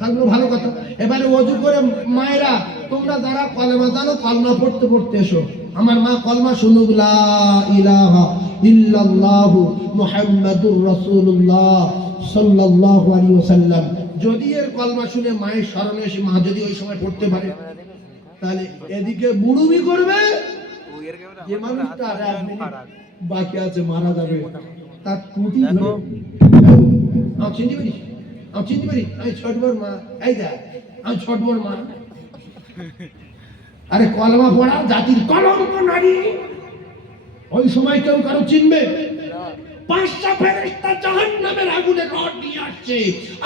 থাকলো, ভালো কথা। এবারে ওযু করে মায়েরা তোমরা যারা কলেমা জানো কলমা পড়তে পড়তে এসো। আমার মা কলমা শুনুক, লা ইলাহা ইল্লাল্লাহু মুহাম্মাদুর রাসূলুল্লাহ সাল্লাল্লাহু আলাইহি ওয়াসাল্লাম। যদি এর কলমা শুনে মায়ের স্মরণে এসে মা যদি ওই সময় পড়তে পারে, তাহলে এদিকে বুড়ুমি করবে, যে মানুষটা আর এক মিনিট বাকি আছে মারা যাবে, তার টুটি ধরে আমি চিনতে পারি, আমি চিনতে পারি, আমি ছোটবর মা, এই দেখ আমি ছোটবর মা। আরে কলমা পড়া জাতির কলঙ্ক নারী, ওই সময় কেউ কারো চিনবে? পাঁচটা ফেরেশতা জাহান্নামের আগুনে রড নিয়ে আসছে।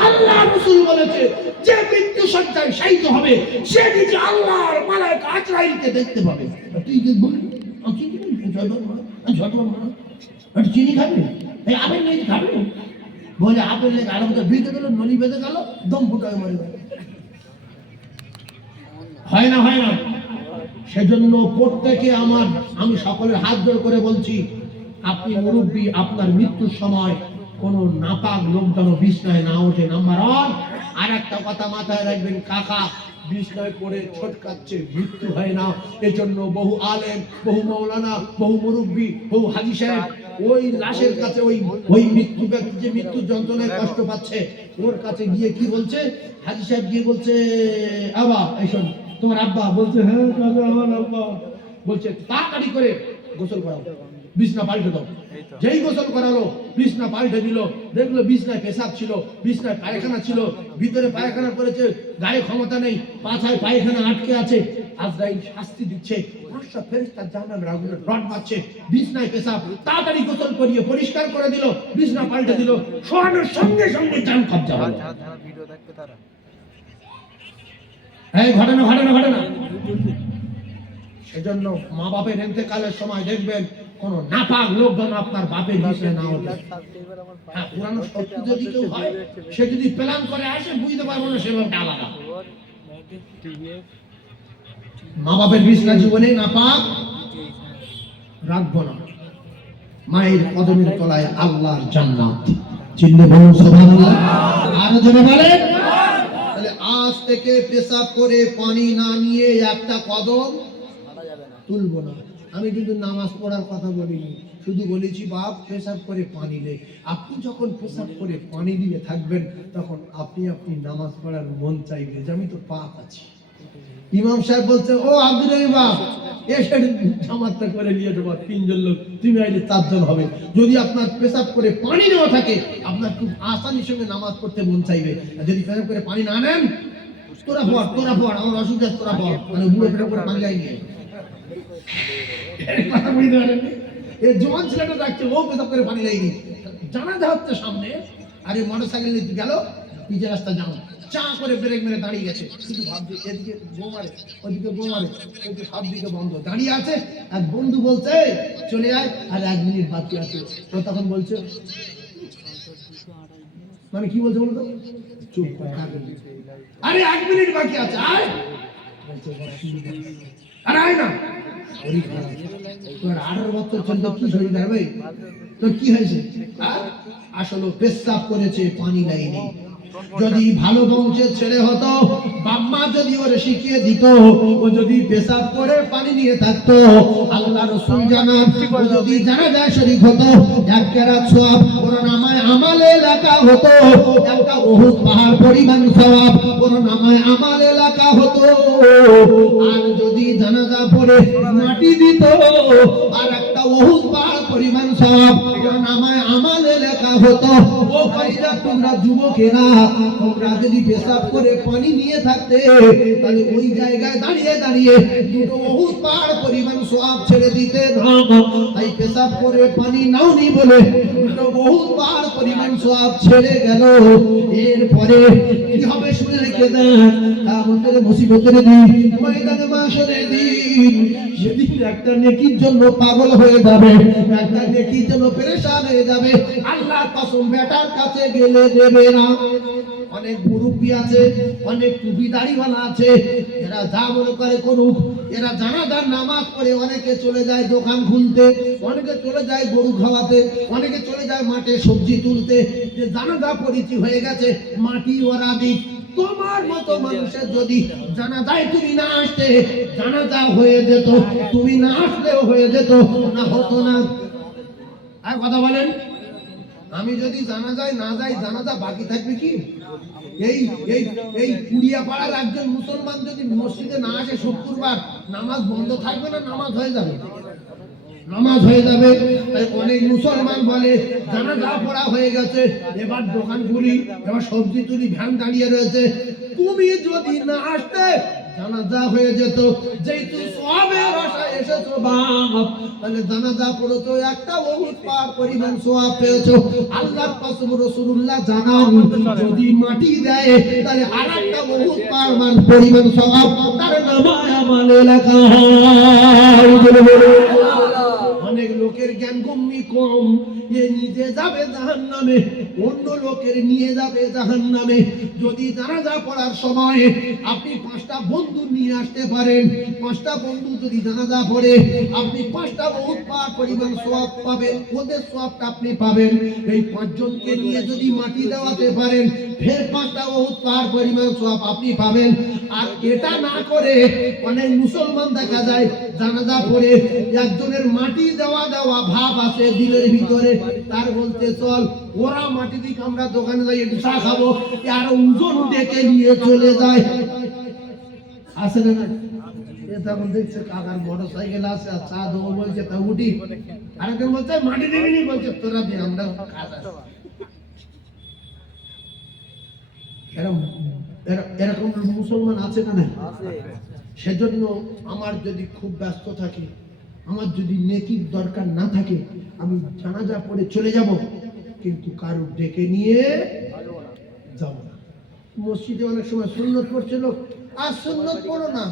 আল্লাহ রাসূল বলেছে, যে মৃত্যু শয্যায় শায়িত হবে সে নিজে আল্লাহর মালায়েকা আজরাইলকে দেখতে পাবে। তুই কি বলবি? আমি চিনি ছোটবর মা, আমি ছোটবর মা, আমি চিনি খাবি, এই আপেল নেই খাবি, বলে আপেল নেই আলো মতো ভিজে গেল, নলি বেঁধে গেল, দম ফুটায় মরে গেল। হয় না, হয় না? সেজন্য প্রত্যেকে আমি সকলের হাত জোড় করে বলছি, আপনি মুরব্বী, আপনার মৃত্যুর সময় কোন নাপাক লোক যেন বিছনায় না ওঠে, নাম্বার ওয়ান। আর একটা কথা মাথায় রাখবেন, কাকা বিছনায় পড়ে ছোটকাচ্ছে, মৃত্যু হয় না। এজন্য বহু আলেম, বহু মাওলানা, বহু মুরব্বী, বহু হাজী সাহেব ওই লাশের কাছে, ওই মৃত্যু ব্যক্তি যে মৃত্যু যন্ত্রণায় কষ্ট পাচ্ছে ওর কাছে গিয়ে কি বলছে, হাজী সাহেব গিয়ে বলছে, আবা এই শোন, তোমার আব্বা বলছে, হ্যাঁ কাকা আমার আব্বা বলছে, তাড়াতাড়ি করে গোসল করাও, বিছনা পাল্টে দাও। যেই গোসল করালো, বিছনা পাল্টে দিল, দেখলো বিছনায় পেশাব ছিল, বিছনায় পায়খানা ছিল, ভিতরে পায়খানা করেছে, গায়ে ক্ষমতা নেই, পাছায় পায়খানা আটকে আছে, আজরাইল শাস্তি দিচ্ছে, পাঁচটা ফেরেশতা জাহান্নামের আগুনে রড মারছে, বিছনায় পেশাব, তাড়াতাড়ি গোসল করিয়ে পরিষ্কার করে দিল, বিছনা পাল্টে দিল, শোয়ানোর সঙ্গে সঙ্গে জান কবজা হলো। ভিডিও দেখবে তারা, এই ঘটনা। সেজন্য মা বাপের ইন্তেকালের সময় দেখবেন কোন নাপাক লোক যেন আপনার বাপের বিষয়ে না হতে। হ্যাঁ, পুরানো শত্রু যদি কেউ হয়, সে যদি প্ল্যান করে আসে, বুঝতে পারবো না সেভাবে আলাদা। মা বাপের বিষয় জীবনে নাপাক রাখবো না। মায়ের কদমের তলায় আল্লাহর জান্নাত। চিনতে বলুন সুবহানাল্লাহ। আর জনে বলেন। তাহলে আজ থেকে পেশাব করে পানি না নিয়ে একটা কদম তুলবো না। আমি কিন্তু নামাজ পড়ার কথা বলিনি, শুধু বলেছি বাপ পেশাব করে পানি নে। আপনি যখন পেশাব করে পানি দিয়ে থাকবেন, তখন আপনি নামাজ পড়ার মন চাইবে যে আমি তো পাক আছি। ইমাম সাহেব বলছে, ও আব্দুল রহিম বাপ, এসে জামাতটা করে নিয়ে যাবো, 3 জন লোক, তুমি আইলে 4 জন হবে। যদি আপনার পেশাব করে পানি নেওয়া থাকে, আপনার খুব আসানির সঙ্গে নামাজ পড়তে মন চাইবে। আর যদি পেশাব করে পানি না নেন, তোরা পড়, আমার অসুবিধা, তোরা পড়, মানে বুড়ো পেটে করে পানি যায়নি। এই জোয়ান ছেলেটা ডাকছে, ও পেশাব করে পানি লাইনি। জানাজা হচ্ছে সামনে, আর এই মোটরসাইকেল নিয়ে গেল, পিছে রাস্তা যাও, চা করে ব্রেক মেরে দাঁড়িয়ে গেছে। শুধু ভাবছে এদিকে গো মারে, ওদিকে গো মারে, ওদিকে সব দিকে বন্ধ, দাঁড়িয়ে আছে। এক বন্ধু বলছে চলে আয়, আর 1 মিনিট বাকি আছে। ও তখন বলছে, মানে কি বলছে বলতো, চুপ করে, আরে 1 মিনিট বাকি আছে, আয়। আরে আয় না, তোর 18 বছর চলতে কি শরীর ভাই, তো কি হয়েছে? আসলে পেশাব করেছে, পানি লাইনি। যদি ভালো বংশের ছেলে হতো, বাম্মা যদি ওরে শিখিয়ে দিত, ও যদি পেশাব করে পানি নিয়ে থাকতো, আল্লাহ রাসূল জানান, ও যদি জানাজায় শরীক হতো, 1 কেরাত সওয়াব ওর নামায় আমালে লেখা হতো, একটা উহুদ পাহাড় পরিমাণ সওয়াব ওর নামায় আমালে লেখা হতো। আর যদি জানাজা পড়ে মাটি দিত, আর একটা উহুদ পাহাড় পরিমাণ সওয়াব ওর নামায় আমালে লেখা হতো। ও ভাইরা, তোমরা যুবকেরা, তোমরা যদি পেশাব করে পানি নিয়ে থাকতে, তাহলে ওই জায়গায় দাঁড়িয়ে দাঁড়িয়ে 2 উহুদ পাহাড় পরিমাণ সওয়াব ছেড়ে দিতে না। তাই পেশাব করে পানি নাওনি বলে 2 উহুদ পাহাড় পরিমাণ সওয়াব ছেড়ে গেল। এরপরে কি হবে শুনে রেখে দেন, আমাদের মুসিবতের দিন, ময়দানে মাশরের দিন, সেদিন একটা নেকির জন্য পাগল হয়ে যাবে, একটা নেকির জন্য পেরেশান হয়ে যাবে। আল্লাহর কসম, বেটার কাছে গেলে দেবে না। অনেক মুরব্বি আছে, অনেক টুপিদারিওয়ালা আছে, এরা যা মনে করে করুক। এরা জানাজার নামাজ পড়ে অনেকে চলে যায় দোকান খুলতে, অনেকে চলে যায় গরু খাওয়াতে, অনেকে চলে যায় মাঠে সবজি তুলতে। যে জানাজা পরিচি হয়ে গেছে, মাটি ওরা দিক। তোমার মতো মানুষের যদি জানাজায় তুমি না আসতে, জানাজা হয়ে যেত, তুমি না আসলেও হয়ে যেত, না হতো না। আর কথা বলেন, আমি যদি জানাজায় না যাই, জানাজা বাকি থাকবে কি? এই এই এই কুড়িয়া পাড়ার একজন মুসলমান যদি মসজিদে না আসে শুক্রবার, নামাজ বন্ধ থাকবে না নামাজ হয়ে যাবে? নামাজ হয়ে যাবে। তাই অনেক মুসলমান বলে জানাজা পড়া হয়ে গেছে, এবার দোকান খুলি, এবার সবজি তুলি, ভ্যান দাঁড়িয়ে রয়েছে। তুমি যদি না আসতে, জানাজা হয়ে যেত। যেহেতু সওয়াবের আশায় এসেছো বাপ, তাহলে জানাজা পড়েছো, একটা উহুদ পাহাড় পরিমাণ সওয়াব পেয়েছো। আল্লাহর কসম, রাসূলুল্লাহ জানান, যদি মাটি দেয়, তাহলে আরেকটা উহুদ পাহাড় পরিমাণ সওয়াব তার নামায় আমলে লেখা হয়। অনেক লোকের জ্ঞান কম, এ নিজে যাবে জাহান্নামে, অন্য লোকের নিয়ে যাবে জাহান্নামে। যদি জানাজা পড়ার সময় আপনি 5টা বন্ধু নিয়ে আসতে পারেন, 5টা বন্ধু যদি জানাজা পড়ে, আপনি 5টা উহুদ পাহাড় পরিমাণ সওয়াব পাবেন, ওদের সওয়াবটা আপনি পাবেন। এই 5 জনকে নিয়ে যদি মাটি দেওয়াতে পারেন, ফের 5টা উহুদ পাহাড় পরিমাণ সওয়াব আপনি পাবেন। আর এটা না করে অনেক মুসলমান দেখা যায় জানাজা পড়ে একজনের মাটি দেওয়া ভাব আছে দিলের ভিতরে, তার বলতে চল ওরা মাটি দিক, আমরা দোকানে যাই একটু চা খাবো, আর ওজন ডেকে নিয়ে চলে যায়। আসে না? তখন দেখছে কাকার মোটরসাইকেল আছে, আর চা দেবো বলছে, তা উঠি। আরেকজন বলছে মাটি দেবেনি, বলছে তোরা দিয়ে, আমরা কাজ আছে। এরকম মুসলমান আছে না? সেজন্য আমার যদি খুব ব্যস্ত থাকি, আমার যদি নেকির দরকার না থাকে, আমি জানাজা পড়ে চলে যাব, কিন্তু কারো ডেকে নিয়ে যাব না। মসজিদে অনেক সময় সুন্নত পড়ছে লোক, আর সুন্নত পড়ো না,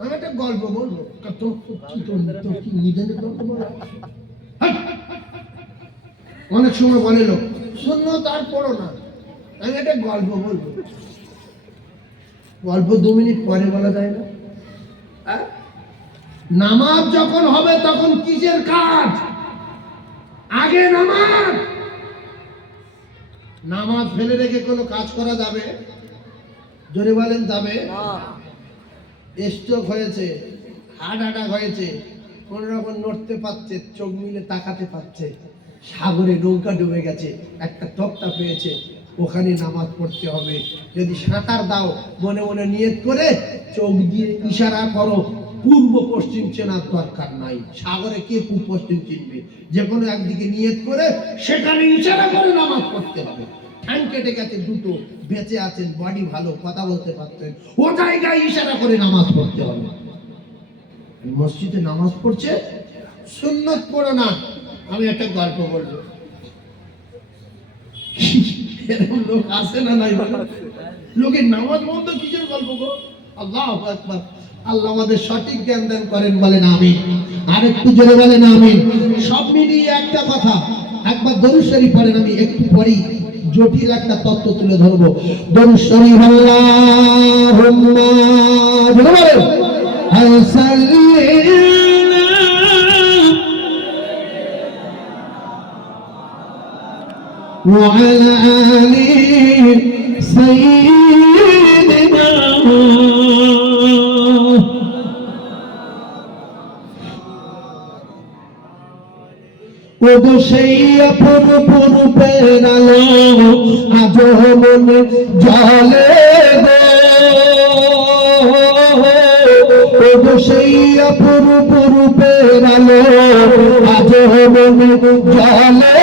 আমি একটা গল্প বলবো। তোর কি নিজের গল্প বলো? অনেক সময় বলে লোক শূন্য তার পড়ো না, আমি একটা গল্প বলবো। গল্প 2 মিনিট পরে বলা যায় না? নামাজ যখন হবে তখন কিসের কাজ? আগে নামাজ। নামাজ ফেলে রেখে কোনো কাজ করা যাবে? জোরে বলেন যাবে? স্ট্রোক হয়েছে, হার্ট অ্যাটাক হয়েছে, কোন রকম নড়তে পারছে, চোখ মিলে তাকাতে পারছে, সাগরে নৌকা ডুবে গেছে, একটা তক্তা পেয়েছে, ওখানে নামাজ পড়তে হবে। যদি সাঁতার দাও মনে মনে নিয়ত করে চোখ দিয়ে ইশারা করো, পূর্ব পশ্চিম চেনার দরকার নাই। সাগরে কে পূর্ব পশ্চিম চিনবে? যে কোনো একদিকে নিয়ত করে সেখানে ইশারা করে নামাজ পড়তে হবে। ঠ্যাং কেটে গেছে দুটো, বেঁচে আছেন, বডি ভালো, কথা বলতে পারছেন, ও জায়গায় ইশারা করে নামাজ পড়তে হবে। মসজিদে নামাজ পড়ছে, সুন্নত পড়ো না। আমি একটা গল্প বলবো। এরকম লোক আছে না নাই? লোকের নামাজ বন্ধ কিসের গল্প গো? আল্লাহু আকবার। আল্লাহ আমাদের সঠিক জ্ঞান দান করেন, বলেন আমিন। আর একটু জোরে বলেন আমিন। সব মিলিয়ে একটা কথা, একবার দরুদ শরীফ পড়েন, আমি একটু পড়ি, জটিল একটা তত্ত্ব তুলে ধরবো। দরুদ শরীফ আল্লাহুম্মা জোরে বলেন সাল্লি وعلى آل سيدنا ওগো সেই আপন পেরালো আজ মনে জলে গো, ওগো সেই আপন পেরালো আজ মনে জলে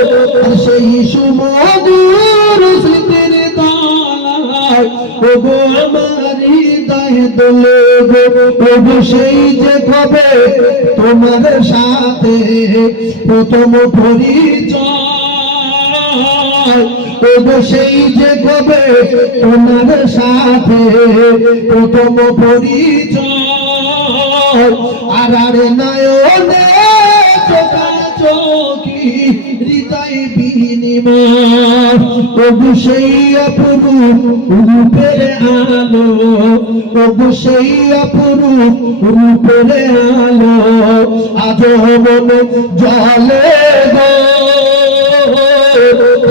গো, সেই সুমধুর স্মৃতির দালায় ওগো আমার হৃদয় দোলে গো, ওগো সেই যে কবে তোমার সাথে প্রথম পরিচয়, ওগো সেই যে কবে তোমার সাথে প্রথম পরিচয়, আর আরে নয়নে চোখি হৃদয় বিনিময়, ওগো সেই অপরূপ রূপের আলো, ওগো সেই অপরূপ রূপের আলো আজ মনে জলে গো,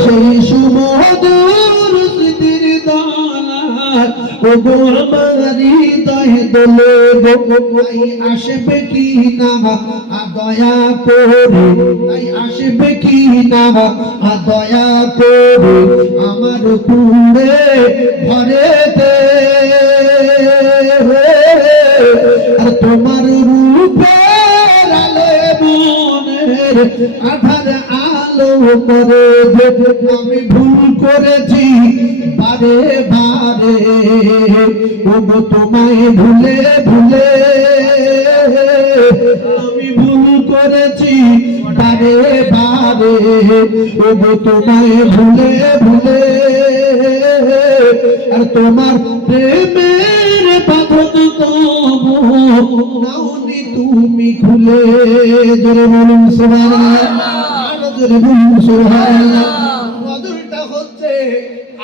সেই সুমধুর স্মৃতির দালায় ওগো আমার হৃদয় দোলে গো, তাই আসবে কি না দয়া করে, তাই আসবে কি না দয়া করে আমার কুড়ে ঘরেতে, আর তোমার রূপের আলো মনের আধার আলো করে দে, আমি ভুল করেছি বারে বারে ওগো তোমায় ভুলে ভুলে, আমি ভুল করেছি বারে বারে ওগো তোমায় ভুলে ভুলে, আর তোমার প্রেমের বাঁধন তবু নাওনি তুমি খুলে। জোরে বলুন সুবহানাল্লাহ, জোরে বলুন সুবহানাল্লাহ। নজরটা হচ্ছে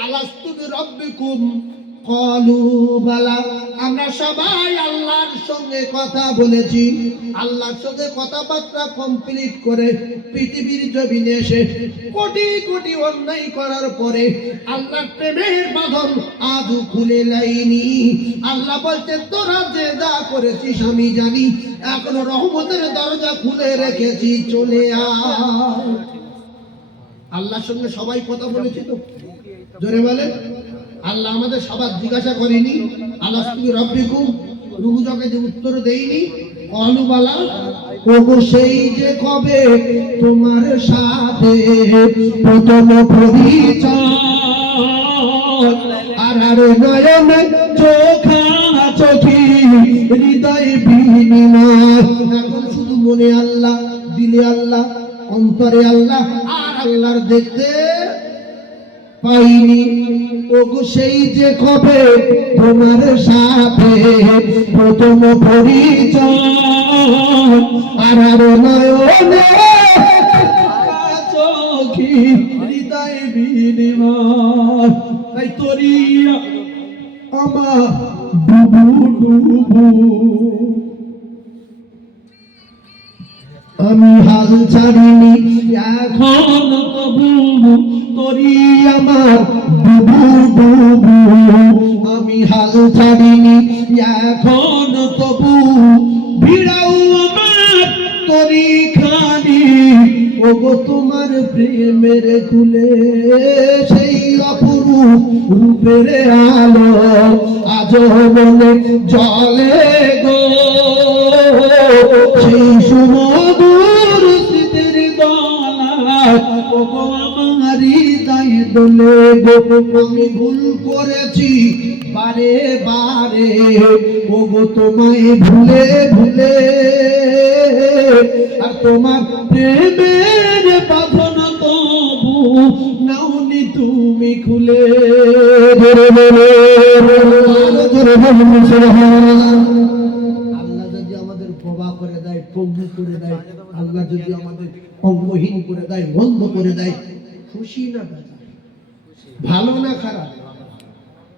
আলাস্তু বিরাব্বিকুম ক্বালু বালা। আমরা সবাই আল্লাহর সঙ্গে কথা বলেছি, আল্লাহর সঙ্গে কথাবার্তা কমপ্লিট করে পৃথিবীর জমিনে এসে কোটি কোটি অন্যায় করার পরে আল্লাহর প্রেমের বাঁধন আজও খুলে লাইনি। আল্লাহ বলতে তোরা যে যা করেছিস আমি জানি, এখনো রহমতের দরজা খুলে রেখেছি, চলে আয়। আল্লাহর সঙ্গে সবাই কথা বলেছি তো? জোরে বলেন। আল্লাহ আমাদের সবার জিজ্ঞাসা করেনি আলাস্তু রাব্বিকুম, রুহু জগে যে উত্তর দেইনি ক্বালু বালা, ওগো সেই যে কবে তোমার সাথে প্রথম পরিচয়, আর আরে নয়নে চোখা চোখি হৃদয় বিনিময়, এখন শুধু মনে আল্লাহ, দিলে আল্লাহ, অন্তরে আল্লাহ, আর আল্লাহর দেখতে পাইনি। ওগো সেই যে কবে তোমার সাথে প্রথম পরিচয় আর নয়নে চোখি হৃদয় বিনিময় তাই তোরি আমার ডুবু ডুবু আমি হাল ছাড়িনি এখন তবু তোরি আমার ডুবু ডুবু আমি হাল ছাড়িনি এখন তবু ভিড়াও আমার তোরি খানি ওগো তোমার প্রেমের কুলে সেই অপরূপ রূপের আলো আজ মনে জলে গো সেই সুমধুর স্মৃতির দোলা ওগো আমার হৃদয়ে দোলে গো আমি ভুল করেছি বারে বারে ওগো তোমায় ভুলে ভুলে আর তোমার প্রেমের বাঁধন তবু নাওনি তুমি খুলে আল্লাহ যদি আমাদের প্রভা করে দেয় পঙ্গু করে দেয় আল্লাহ যদি আমাদের অঙ্গহীন করে দেয় বন্ধ করে দেয় খুশি না ভালো না খারাপ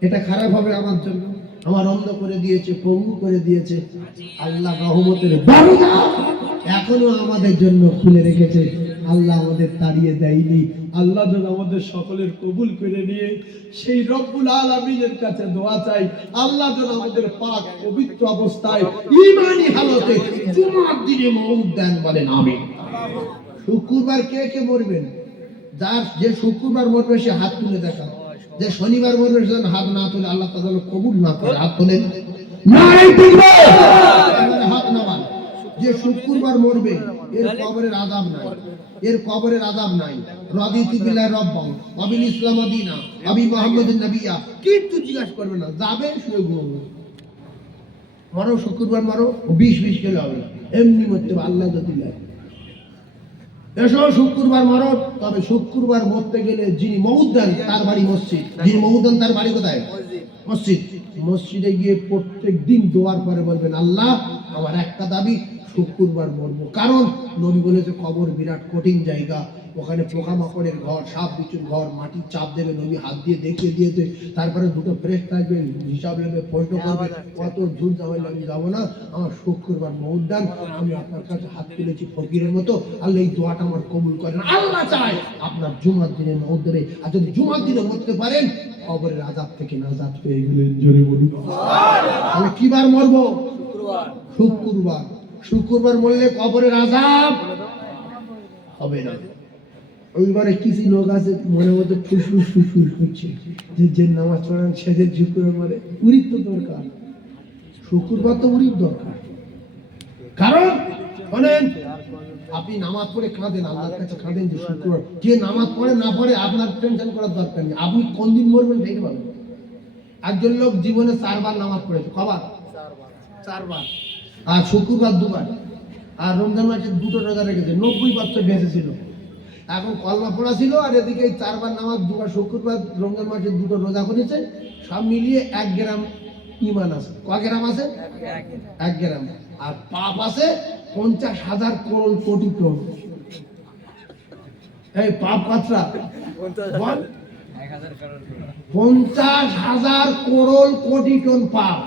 এটা খারাপ হবে আমার জন্য আমার অন্ধ করে দিয়েছে পঙ্গু করে দিয়েছে আল্লাহ রহমতের দরজা এখনো আমাদের জন্য খুলে রেখেছে আল্লাহ আমাদের তাড়িয়ে দেয়নি আল্লাহ যেন আমাদের সকলের কবুল করে নিয়ে সেই রব্বুল আলামিনের কাছে দোয়া চাই আল্লাহ যেন আমাদের পাক পবিত্র অবস্থায় ঈমানি হালতে জুমার দিনে মওত দেন বলেন আমিন শুক্রবার কে কে মরবেন যার যে শুক্রবার মরবে সে হাত তুলে দেখা যে শনিবার মরবে সে হাত না তুলে আল্লাহ তাআলা কবুল না করে হাত তুলেন নারে তাকবীর হাত নামান যে শুক্রবার মরবে এর কবরের আযাব নাই এর কবরের আযাব নাই রাদিতু বিল্লাহি রাব্বান ওয়া বিল ইসলাম দীনা আবি মুহাম্মাদিন নবিয়্যা কিচ্ছু জিজ্ঞাসা করবে না যাবে শুয়ে ঘুমাবে মারো শুক্রবার মারো 20 কিলো হবে এমনি মরতে আল্লাহ যদি লাগে এসো শুক্রবার মারো তবে শুক্রবার মরতে গেলে যিনি মওত দেন তার বাড়ি মসজিদ যিনি মওত দেন তার বাড়ি কোথায় মসজিদ মসজিদে গিয়ে প্রত্যেক দিন দোয়ার পরে বলবেন আল্লাহ আমার একটা দাবি শুক্রবার মরবো কারণ নবী বলেছে কবর বিরাট কঠিন জায়গা ওখানে পোকামাকড়ের ঘর সাপ বিচুর ঘর মাটির চাপ দেবে নবী হাত দিয়ে দেখিয়ে দিয়েছে তারপরে দুটো ফ্রেস্ট আসবে হিসাব নেবে প্রশ্ন করবে কত ঝুল ঝামেলা আমি যাবো না আমার শুক্রবার মওত দেন আমি আপনার কাছে হাত তুলেছি ফকিরের মতো আল্লাহ এই দোয়াটা আমার কবুল করেন আল্লাহ চায় আপনার জুমার দিনে মওত দেবে আর যদি জুমার দিনে মরতে পারেন কবরের আযাব থেকে নাজাত পেয়ে গেলেন জোরে বলুন তাহলে কি বার মরবো শুক্রবার শুক্রবার মরলে কবরের আযাব হবে না ওইবারে কিছু লোক আছে মনে মধ্যে ফুসফুস ফুসফুস করছে যে নামাজ পড়ান সেদের শুক্রবার মরে উরিদ তো দরকার শুক্রবার তো উরিদ দরকার কারণ শোনেন আপনি নামাজ পড়ে কাঁদেন আল্লাহর কাছে কাঁদেন যে শুক্রবার যে নামাজ পড়ে না পড়ে আপনার টেনশন করার দরকার নেই আপনি কোন দিন মরবেন সেইটা ভাবেন একজন লোক জীবনে 4 বার নামাজ পড়েছে কবার 4 বার আর শুক্রবার 2 বার আর রমজান মাসে 2টো রোজা রেখেছে 90 বছর বেঁচে ছিল এখন কলমা পড়া ছিল আর এদিকে 4 বার নামাজ 2 বার শুক্রবার রমজান মাসে 2টো রোজা করেছে সব মিলিয়ে 1 গ্রাম ঈমান আছে কয় গ্রাম আছে 1 গ্রাম আর পাপ আছে 50,000 করোড় কোটি টন এই পাপ কতটা 50,000 করোড় কোটি টন পাপ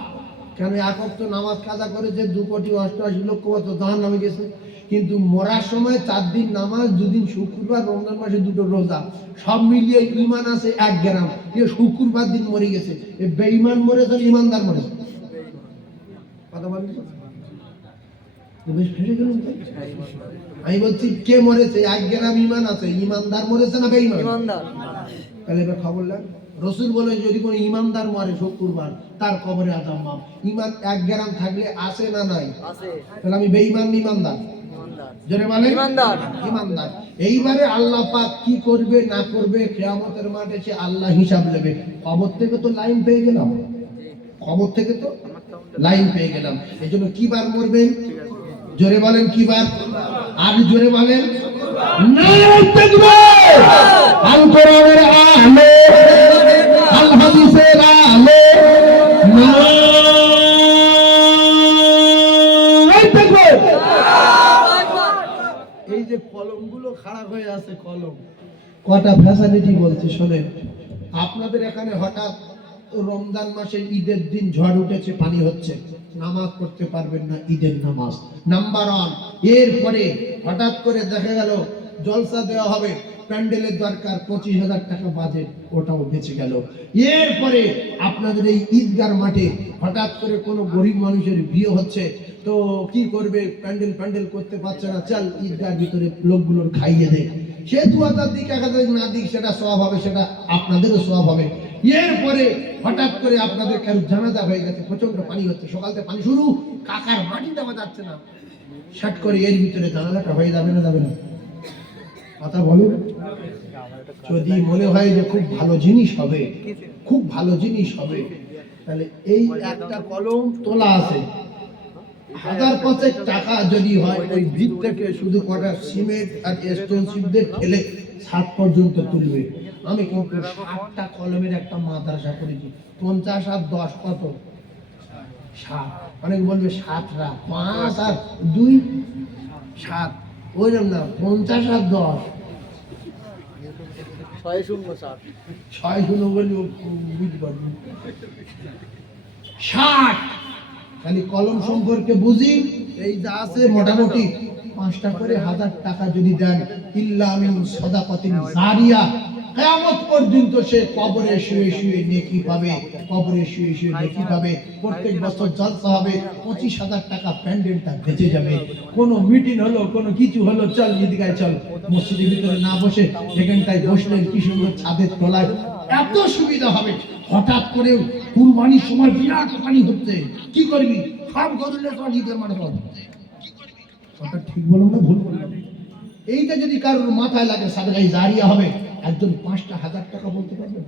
কেন এক ওয়াক্ত নামাজ কাজা করেছে 2,88,00,000 কত জাহান্নামে গেছে কিন্তু মরার সময় 4 দিন নামাজ 2 দিন শুক্রবার রমজান মাসে 2টো রোজা সব মিলিয়ে ঈমান আছে 1 গ্রাম এ শুক্রবার দিন মরে গেছে এ বেঈমান মরেছে ঈমানদার মরেছে কথা বলেন বেশ ফেরে গেল আমি বলছি কে মরেছে 1 গ্রাম ঈমান আছে ঈমানদার মরেছে না বেঈমান ঈমানদার তাহলে এবার খবর লাগ রাসূল বলে যদি কোনো ঈমানদার মরে শুক্রবার তার কবরে আযাব মাফ ঈমান 1 গ্রাম থাকলে আছে না নাই আছে তাহলে আমি বেঈমান ঈমানদার জোরে বলেন ঈমানদার ঈমানদার এইবারে আল্লাহ পাক কি করবে না করবে কিয়ামতের মাঠে সে আল্লাহ হিসাব নেবে কবর থেকে তো লাইন পেয়ে গেলাম কবর থেকে তো লাইন পেয়ে গেলাম এজন্য কি বার মরবেন জোরে বলেন কি বার আর জোরে বলেন নারে তাকবীর আল কোরআনের আহলে আল্লাহ লোকগুলো খারাপ হয়ে আছে কলম। কটা ফ্যাসিলিটি বলছে শোনেন। আপনাদের এখানে হঠাৎ রমজান মাসে ঈদের দিন ঝড় উঠেছে, পানি হচ্ছে, নামাজ পড়তে পারবেন না, ঈদের নামাজ নাম্বার 1। এরপরে হঠাৎ করে দেখা গেল জলসা দেওয়া হবে, প্যান্ডেলের দরকার 25,000 টাকা বাজেট, ওটাও বেঁচে গেল। এরপরে আপনাদের এই ঈদগার মাঠে হঠাৎ করে কোনো গরিব মানুষের বিয়ে হচ্ছে, তো কি করবে, প্যান্ডেল করতে পারছে না, চল ঈদগার ভিতরে লোকগুলোর খাইয়ে দেয়। সে 2000 দিক 1000 না দিক, সেটা সওয়াব হবে, সেটা আপনাদেরও সওয়াব হবে। এরপরে হঠাৎ করে আপনাদের কারো জানাজা হয়ে গেছে, প্রচন্ড পানি হচ্ছে, সকাল থেকে পানি শুরু, কাকার মাটি দেওয়া যাচ্ছে না, শাট করে এর ভিতরে জানাজাটা হয়ে যাবে না, যাবে না? কথা বলুন। যদি মনে হয় যে খুব ভালো জিনিস হবে, খুব ভালো জিনিস হবে, তাহলে এই একটা কলম তোলা আছে, 1000 টাকা যদি হয়, ওই ভিত থেকে শুধু কটা সিমেন্ট আর স্টোন সিমেন্ট ঠেলে ছাদ পর্যন্ত তুলবে। আমি কিন্তু 7টা কলমের একটা মাদ্রাসা করেছি। 50 আর 10 কত? 7। অনেক বলবে 7 রা 5 আর 2 7, ওইরকম না, 50 আর 10 6 শূন্য বলি বুঝতে পারবেন। 60 খালি কলম সম্পর্কে বুঝি, এই যা আছে মোটামুটি 5টা করে 1000 টাকা যদি দেন, ইল্লা মিন সাদাকাতিন জারিয়া, কিয়ামত পর্যন্ত সে কবরে শুয়ে শুয়ে নেকি পাবে, কবরে শুয়ে শুয়ে নেকি পাবে। প্রত্যেক বছর জলসা হবে, 25,000 টাকা প্যান্ডেলটা বেঁচে যাবে। কোনো মিটিং হলো, কোনো কিছু হলো, চল ঈদগায় চল, মসজিদের ভিতরে না বসে এখানটায় বসলেন, কি সুন্দর ছাদের তলায়, এত সুবিধা হবে। হঠাৎ করে কুরবানির সময় বিরাট পানি হচ্ছে, কি করবি, সব গরুলে তোমার ঈদের মাঠে পাবো। কথা ঠিক বললাম না ভুল বললাম? এইটা যদি কারোর মাথায় লাগে, সাদগাই জারিয়া হবে। একজন 5টা 1000 টাকা বলতে পারবেন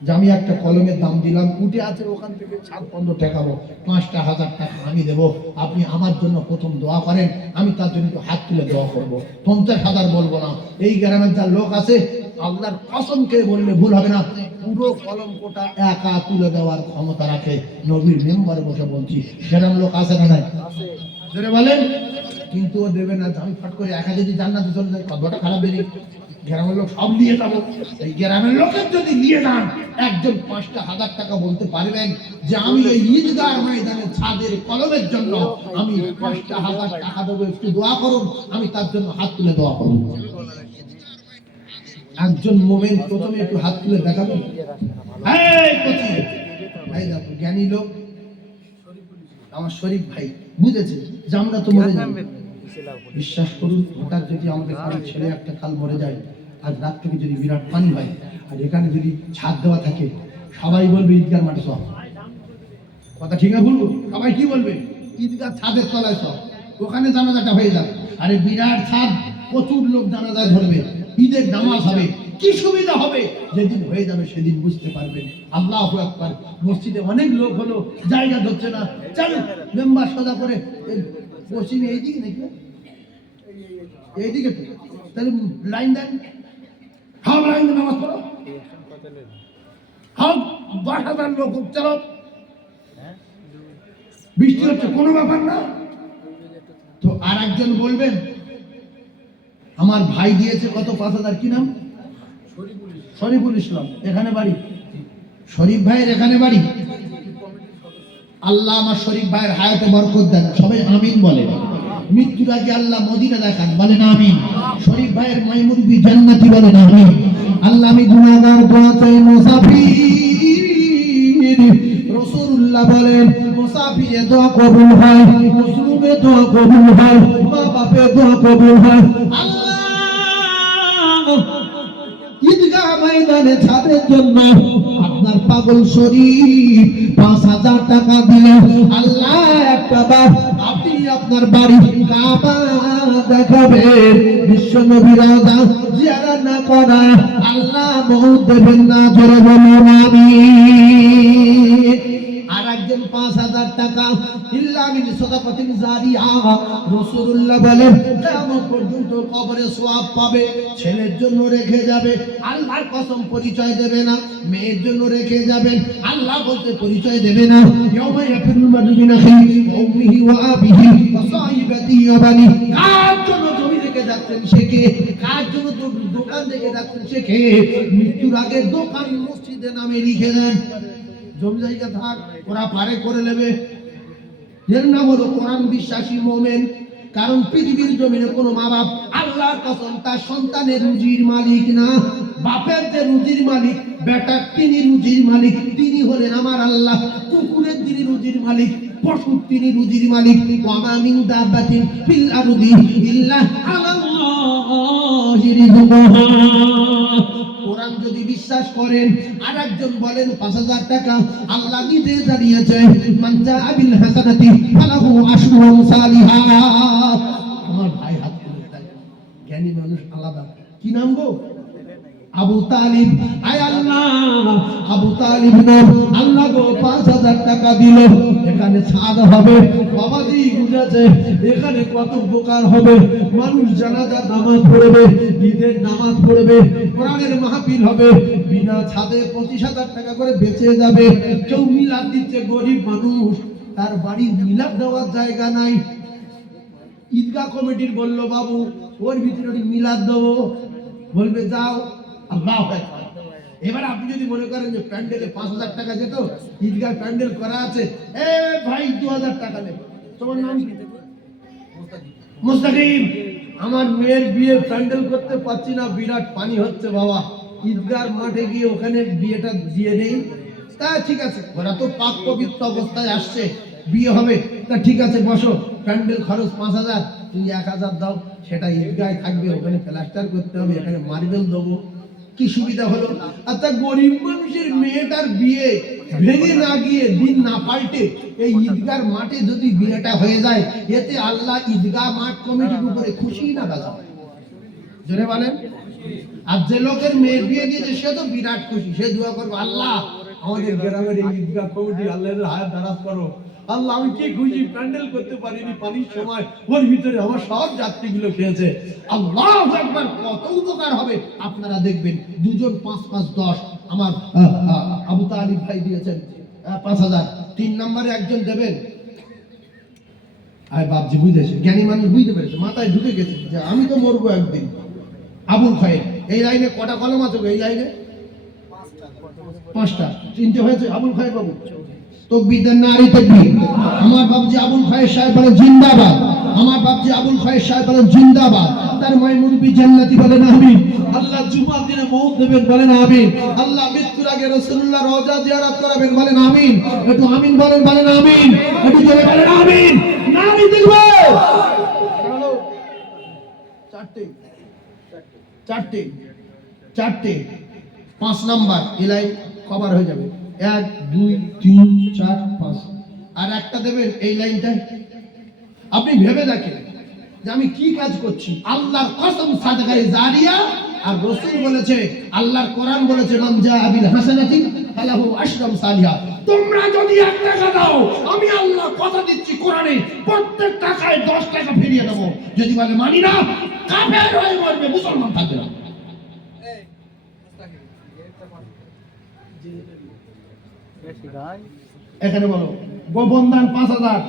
যে আমি একটা কলমের দাম দিলাম, উঠে আছে ওখান থেকে ছাদ বন্ধ ঠেকাবো, 5টা 1000 টাকা আমি দেবো, আপনি আমার জন্য প্রথম দোয়া করেন, আমি তার জন্য একটু হাত তুলে দোয়া করবো। 50,000 বলবো না। এই গ্রামের যা লোক আছে, আল্লাহর কসমকে বললে ভুল হবে না, পুরো কলম কোটা একা তুলে দেওয়ার ক্ষমতা রাখে। নবীর মেম্বারে বসে বলছি, সেরকম লোক আছে না নাই? জোরে বলেন। কিন্তু ও দেবে না। আমি ফট করে একা যদি জান্নাতে চলে যায়, কথাটা খারাপ বেরিয়ে, গ্রামের লোক সব নিয়ে যাবো। এই গ্রামের লোকের যদি নিয়ে যান, একজন 5টা 1000 টাকা বলতে পারবেন যে আমি এই ঈদগাহ ময়দানে ছাদের কলমের জন্য আমি 5টা 1000 টাকা দেবো, একটু দোয়া করুন, আমি তার জন্য হাত তুলে দোয়া করব। একজন মোমেন প্রথমে একটু হাত তুলে দেখাবেন। ভাই দেখো, জ্ঞানী লোক আমার শরীফ ভাই বুঝেছে যে আমরা তো মরে যাব। বিশ্বাস করুন, হঠাৎ যদি আমাদের কারো ছেলে একটা কাল মরে যায়, আজ রাত থেকে যদি বিরাট পানি হয়, আর এখানে যদি ছাদ দেওয়া থাকে, সবাই বলবে ঈদগাহ মাঠে সব। কথা ঠিক না বলবো? সবাই কি বলবে? ঈদগাহ ছাদের তলায় সব, ওখানে জানাজাটা হয়ে যাবে। আরে বিরাট ছাদ, প্রচুর লোক জানাজায় ধরবে, ঈদের নামাজ হবে, কি সুবিধা হবে। যেদিন হয়ে যাবে সেদিন বুঝতে পারবেন। আল্লাহু আকবার। মসজিদে অনেক লোক হলো, জায়গা ধরছে না, চলো মেম্বার সোজা করে পশ্চিমে এইদিকে নাকি এইদিকে, তাহলে লাইন দেন, সব লাইন নামাজ পড়ো, সব 10,000 লোক চলো, বৃষ্টি হচ্ছে কোনো ব্যাপার না। তো আর একজন বলবেন আমার ভাই দিয়েছে কত, 5,000, কি নাম? শরীফুল ইসলাম, এখানে বাড়ি। শরীফ ভাইয়ের এখানে বাড়ি। আল্লাহ আমার শরীফ ভাইয়ের হায়াতে বরকত দেন, সবাই আমিন বলে। মৃত্যুর আগে আল্লাহ মদিনা দেখান, বলেন আমিন। শরীফ ভাইয়ের মাইমুরবি জান্নাতি, বলেন আমিন। আল্লাহ আমি গুনাহগার, দোয়া চাই মুসাফির। রাসূলুল্লাহ বলেন মুসাফিরে দোয়া কবুল হয়, মুসলিমে দোয়া কবুল হয়, মা বাপে দোয়া কবুল হয়। আল্লাহ ঈদগাহ ময়দানে ছাদের জন্য আপনার পাগল শরীফ 5,000 টাকা দিলেন। আল্লাহ একটা বার আপনি আপনার বাড়ি কাবা দেখাবেন, বিশ্ব নবীর রওজা জিয়ারত না করা আল্লাহ মওত দেবেন না। জোরে বলুন আমিন। আর একজন 5,000 টাকা ইল্লা মিন সাদাকাতিন জারিয়া, রাসূলুল্লাহ বলেন কিয়ামত পর্যন্ত কবরে সওয়াব পাবে। ছেলের জন্য রেখে যাবে, আল্লাহর কসম পরিচয় দেবে না। মেয়ের জন্য রেখে যাবেন, আল্লাহ বলতে পরিচয় দেবে না। ইয়াউমা ইয়াফিরুল মার'উ মিন আখিহি ওয়া উম্মিহি ওয়া আবিহি ওয়া সাহিবাতিহি ওয়া বানিহি। কার জন্য জমি দেখে যাচ্ছেন সে কে? কার জন্য তো দোকান দেখে যাচ্ছেন সে কে? মৃত্যুর আগে দোকান মসজিদে নামে লিখে দেন, জমি জায়গা থাক ওরা পারে করে নেবে। এর নাম হলো কোরআন বিশ্বাসী মোমেন। কারণ পৃথিবীর জমিনে কোনো মা বাপ আল্লাহর কসম তার সন্তানের রুজির মালিক না। বাপের যে রুজির মালিক বেটা তিনি রুজির মালিক, তিনি হলেন আমার আল্লাহ। কুকুরের তিনি রুজির মালিক, পশুর তিনি রুজির মালিক। ওয়া মা মিন দাব্বাতিন ফিল আরদি ইল্লা আলাল্লাহি রিজকুহা। কোরআন যদি বিশ্বাস করেন, আর একজন বলেন ৫০০০ টাকা, আল্লাহ নিজে জানিয়েছে মান জাআ বিল হাসানাতি ফালাহু আশরু আমসালিহা। আমার ভাই হাত তুলে দেয়, জ্ঞানী মানুষ আলাদা। কি নাম গো? আবু তালিব। আয় আল্লাহ, আবু তালিব নাম আল্লাহ গো ৫০০০ টাকা দিল, এখানে ছাদ হবে। বাবাজি বুঝেছে এখানে কত উপকার হবে। মানুষ জানাজার নামাজ পড়বে, ঈদের নামাজ পড়বে, কোরআনের মাহফিল হবে, বিনা ছাদে ২৫,০০০ টাকা করে বেঁচে যাবে। কেউ মিলাদ দিচ্ছে, গরিব মানুষ তার বাড়ির মিলাদ দেওয়ার জায়গা নাই। ঈদগাহ কমিটির বলল বাবু ওর ভিতরে মিলাদ দেবো, বলবে যাও। আল্লাহু আকবার। এবার আপনি যদি মনে করেন যে প্যান্ডেলে ৫০০০ টাকা যেত, ঈদগাহ প্যান্ডেল করা আছে, এ ভাই ২০০০ টাকা নেব। তোমার নাম কি? মুস্তাকিম। আমার মেয়ের বিয়ে প্যান্ডেল করতে পারছি না, বিরাট পানি হচ্ছে বাবা, ঈদগাহ মাঠে গিয়ে ওখানে বিয়েটা দিয়ে নেই। তা ঠিক আছে, ওরা তো পাক পবিত্র অবস্থায় আসছে, বিয়ে হবে, তা ঠিক আছে বসো, প্যান্ডেল খরচ ৫০০০, তুমি ১০০০ দাও, সেটা ঈদগায় থাকবে, ওখানে প্লাস্টার করতে হবে, এখানে মার্বেল দেবো। কি সুবিধা হলো? আচ্ছা গরিব মানুষের মেয়েটার বিয়ে ভেঙে না গিয়ে দিন না পাল্টে এই ঈদগার মাঠে যদি বিয়েটা হয়ে যায়, এতে আল্লাহ ঈদগাহ মাঠ কমিটির উপরে খুশি না দাদা? জোরে বলেন। আর যে লোকের মেয়ের বিয়ে দিয়েছে সে তো বিরাট খুশি, সে দোয়া করবে আল্লাহ আমাদের গ্রামের এই ঈদগাহ কমিটি আল্লাহ হায়াত দারাজ করো। আল্লাহ আমি কি খুশি, প্যান্ডেল করতে পারিনি পানির সময়, ওর ভিতরে আমার সব যাত্রীগুলো খেয়েছে। আল্লাহু আকবার, কত উপকার হবে আপনারা দেখবেন। দুজন ৫ ৫ ১০, আমার আবু তালিব ভাই দিয়েছেন ৫০০০। ৩ নম্বরে একজন দেবেন। আর বাপজি বুঝেছে, জ্ঞানী মানুষ বুঝতে পেরেছে, মাথায় ঢুকে গেছে যে আমি তো মরবো একদিন। আবুল খায়ের এই লাইনে কটা কলম আছে? এই লাইনে ৫টা। ৩টে হয়েছে। আবুল খায়ের বাবু তকবীর দেন, নারী তাকবীর। আমার বাপজি আবুল খায়ের সাহেব বলেন জিন্দাবাদ। আমার বাপজি আবুল খায়ের সাহেব বলেন জিন্দাবাদ। তার মাই মুরব্বি জান্নাতি বলেন আমিন। আল্লাহ জুমার দিনে মউত দেবেন বলেন আমিন। আল্লাহ মৃত্যুর আগে রাসূলুল্লাহ রওজা জিয়ারত করাবেন বলেন আমিন। একটু আমিন বলেন, বলেন আমিন, একটু জোরে বলেন আমিন। নারী তাকবীর। চলো চারটে ৫ নাম্বার এই লাইন কভার হয়ে যাবে। ১ ২ ৩ ৪ ৫। আর একটা দেবেন এই লাইনটায়। আপনি ভেবে দেখেন যে আমি কি কাজ করছি। আল্লাহর কসম সাদকায়ে জারিয়া। আর রাসূল বলেছে, আল্লাহর কোরআন বলেছে মান জাআ বিল হাসানাতি ফালাহু আশরু সালিহা। তোমরা যদি ১ টাকা দাও, আমি আল্লাহ কথা দিচ্ছি কোরআনে প্রত্যেক টাকায় ১০ টাকা ফিরিয়ে দেব। যদি বলে মানি না, কাফের হয়ে মরবে, মুসলমান থাকবে না। এখানে বলো গোপন দান ৫০০০।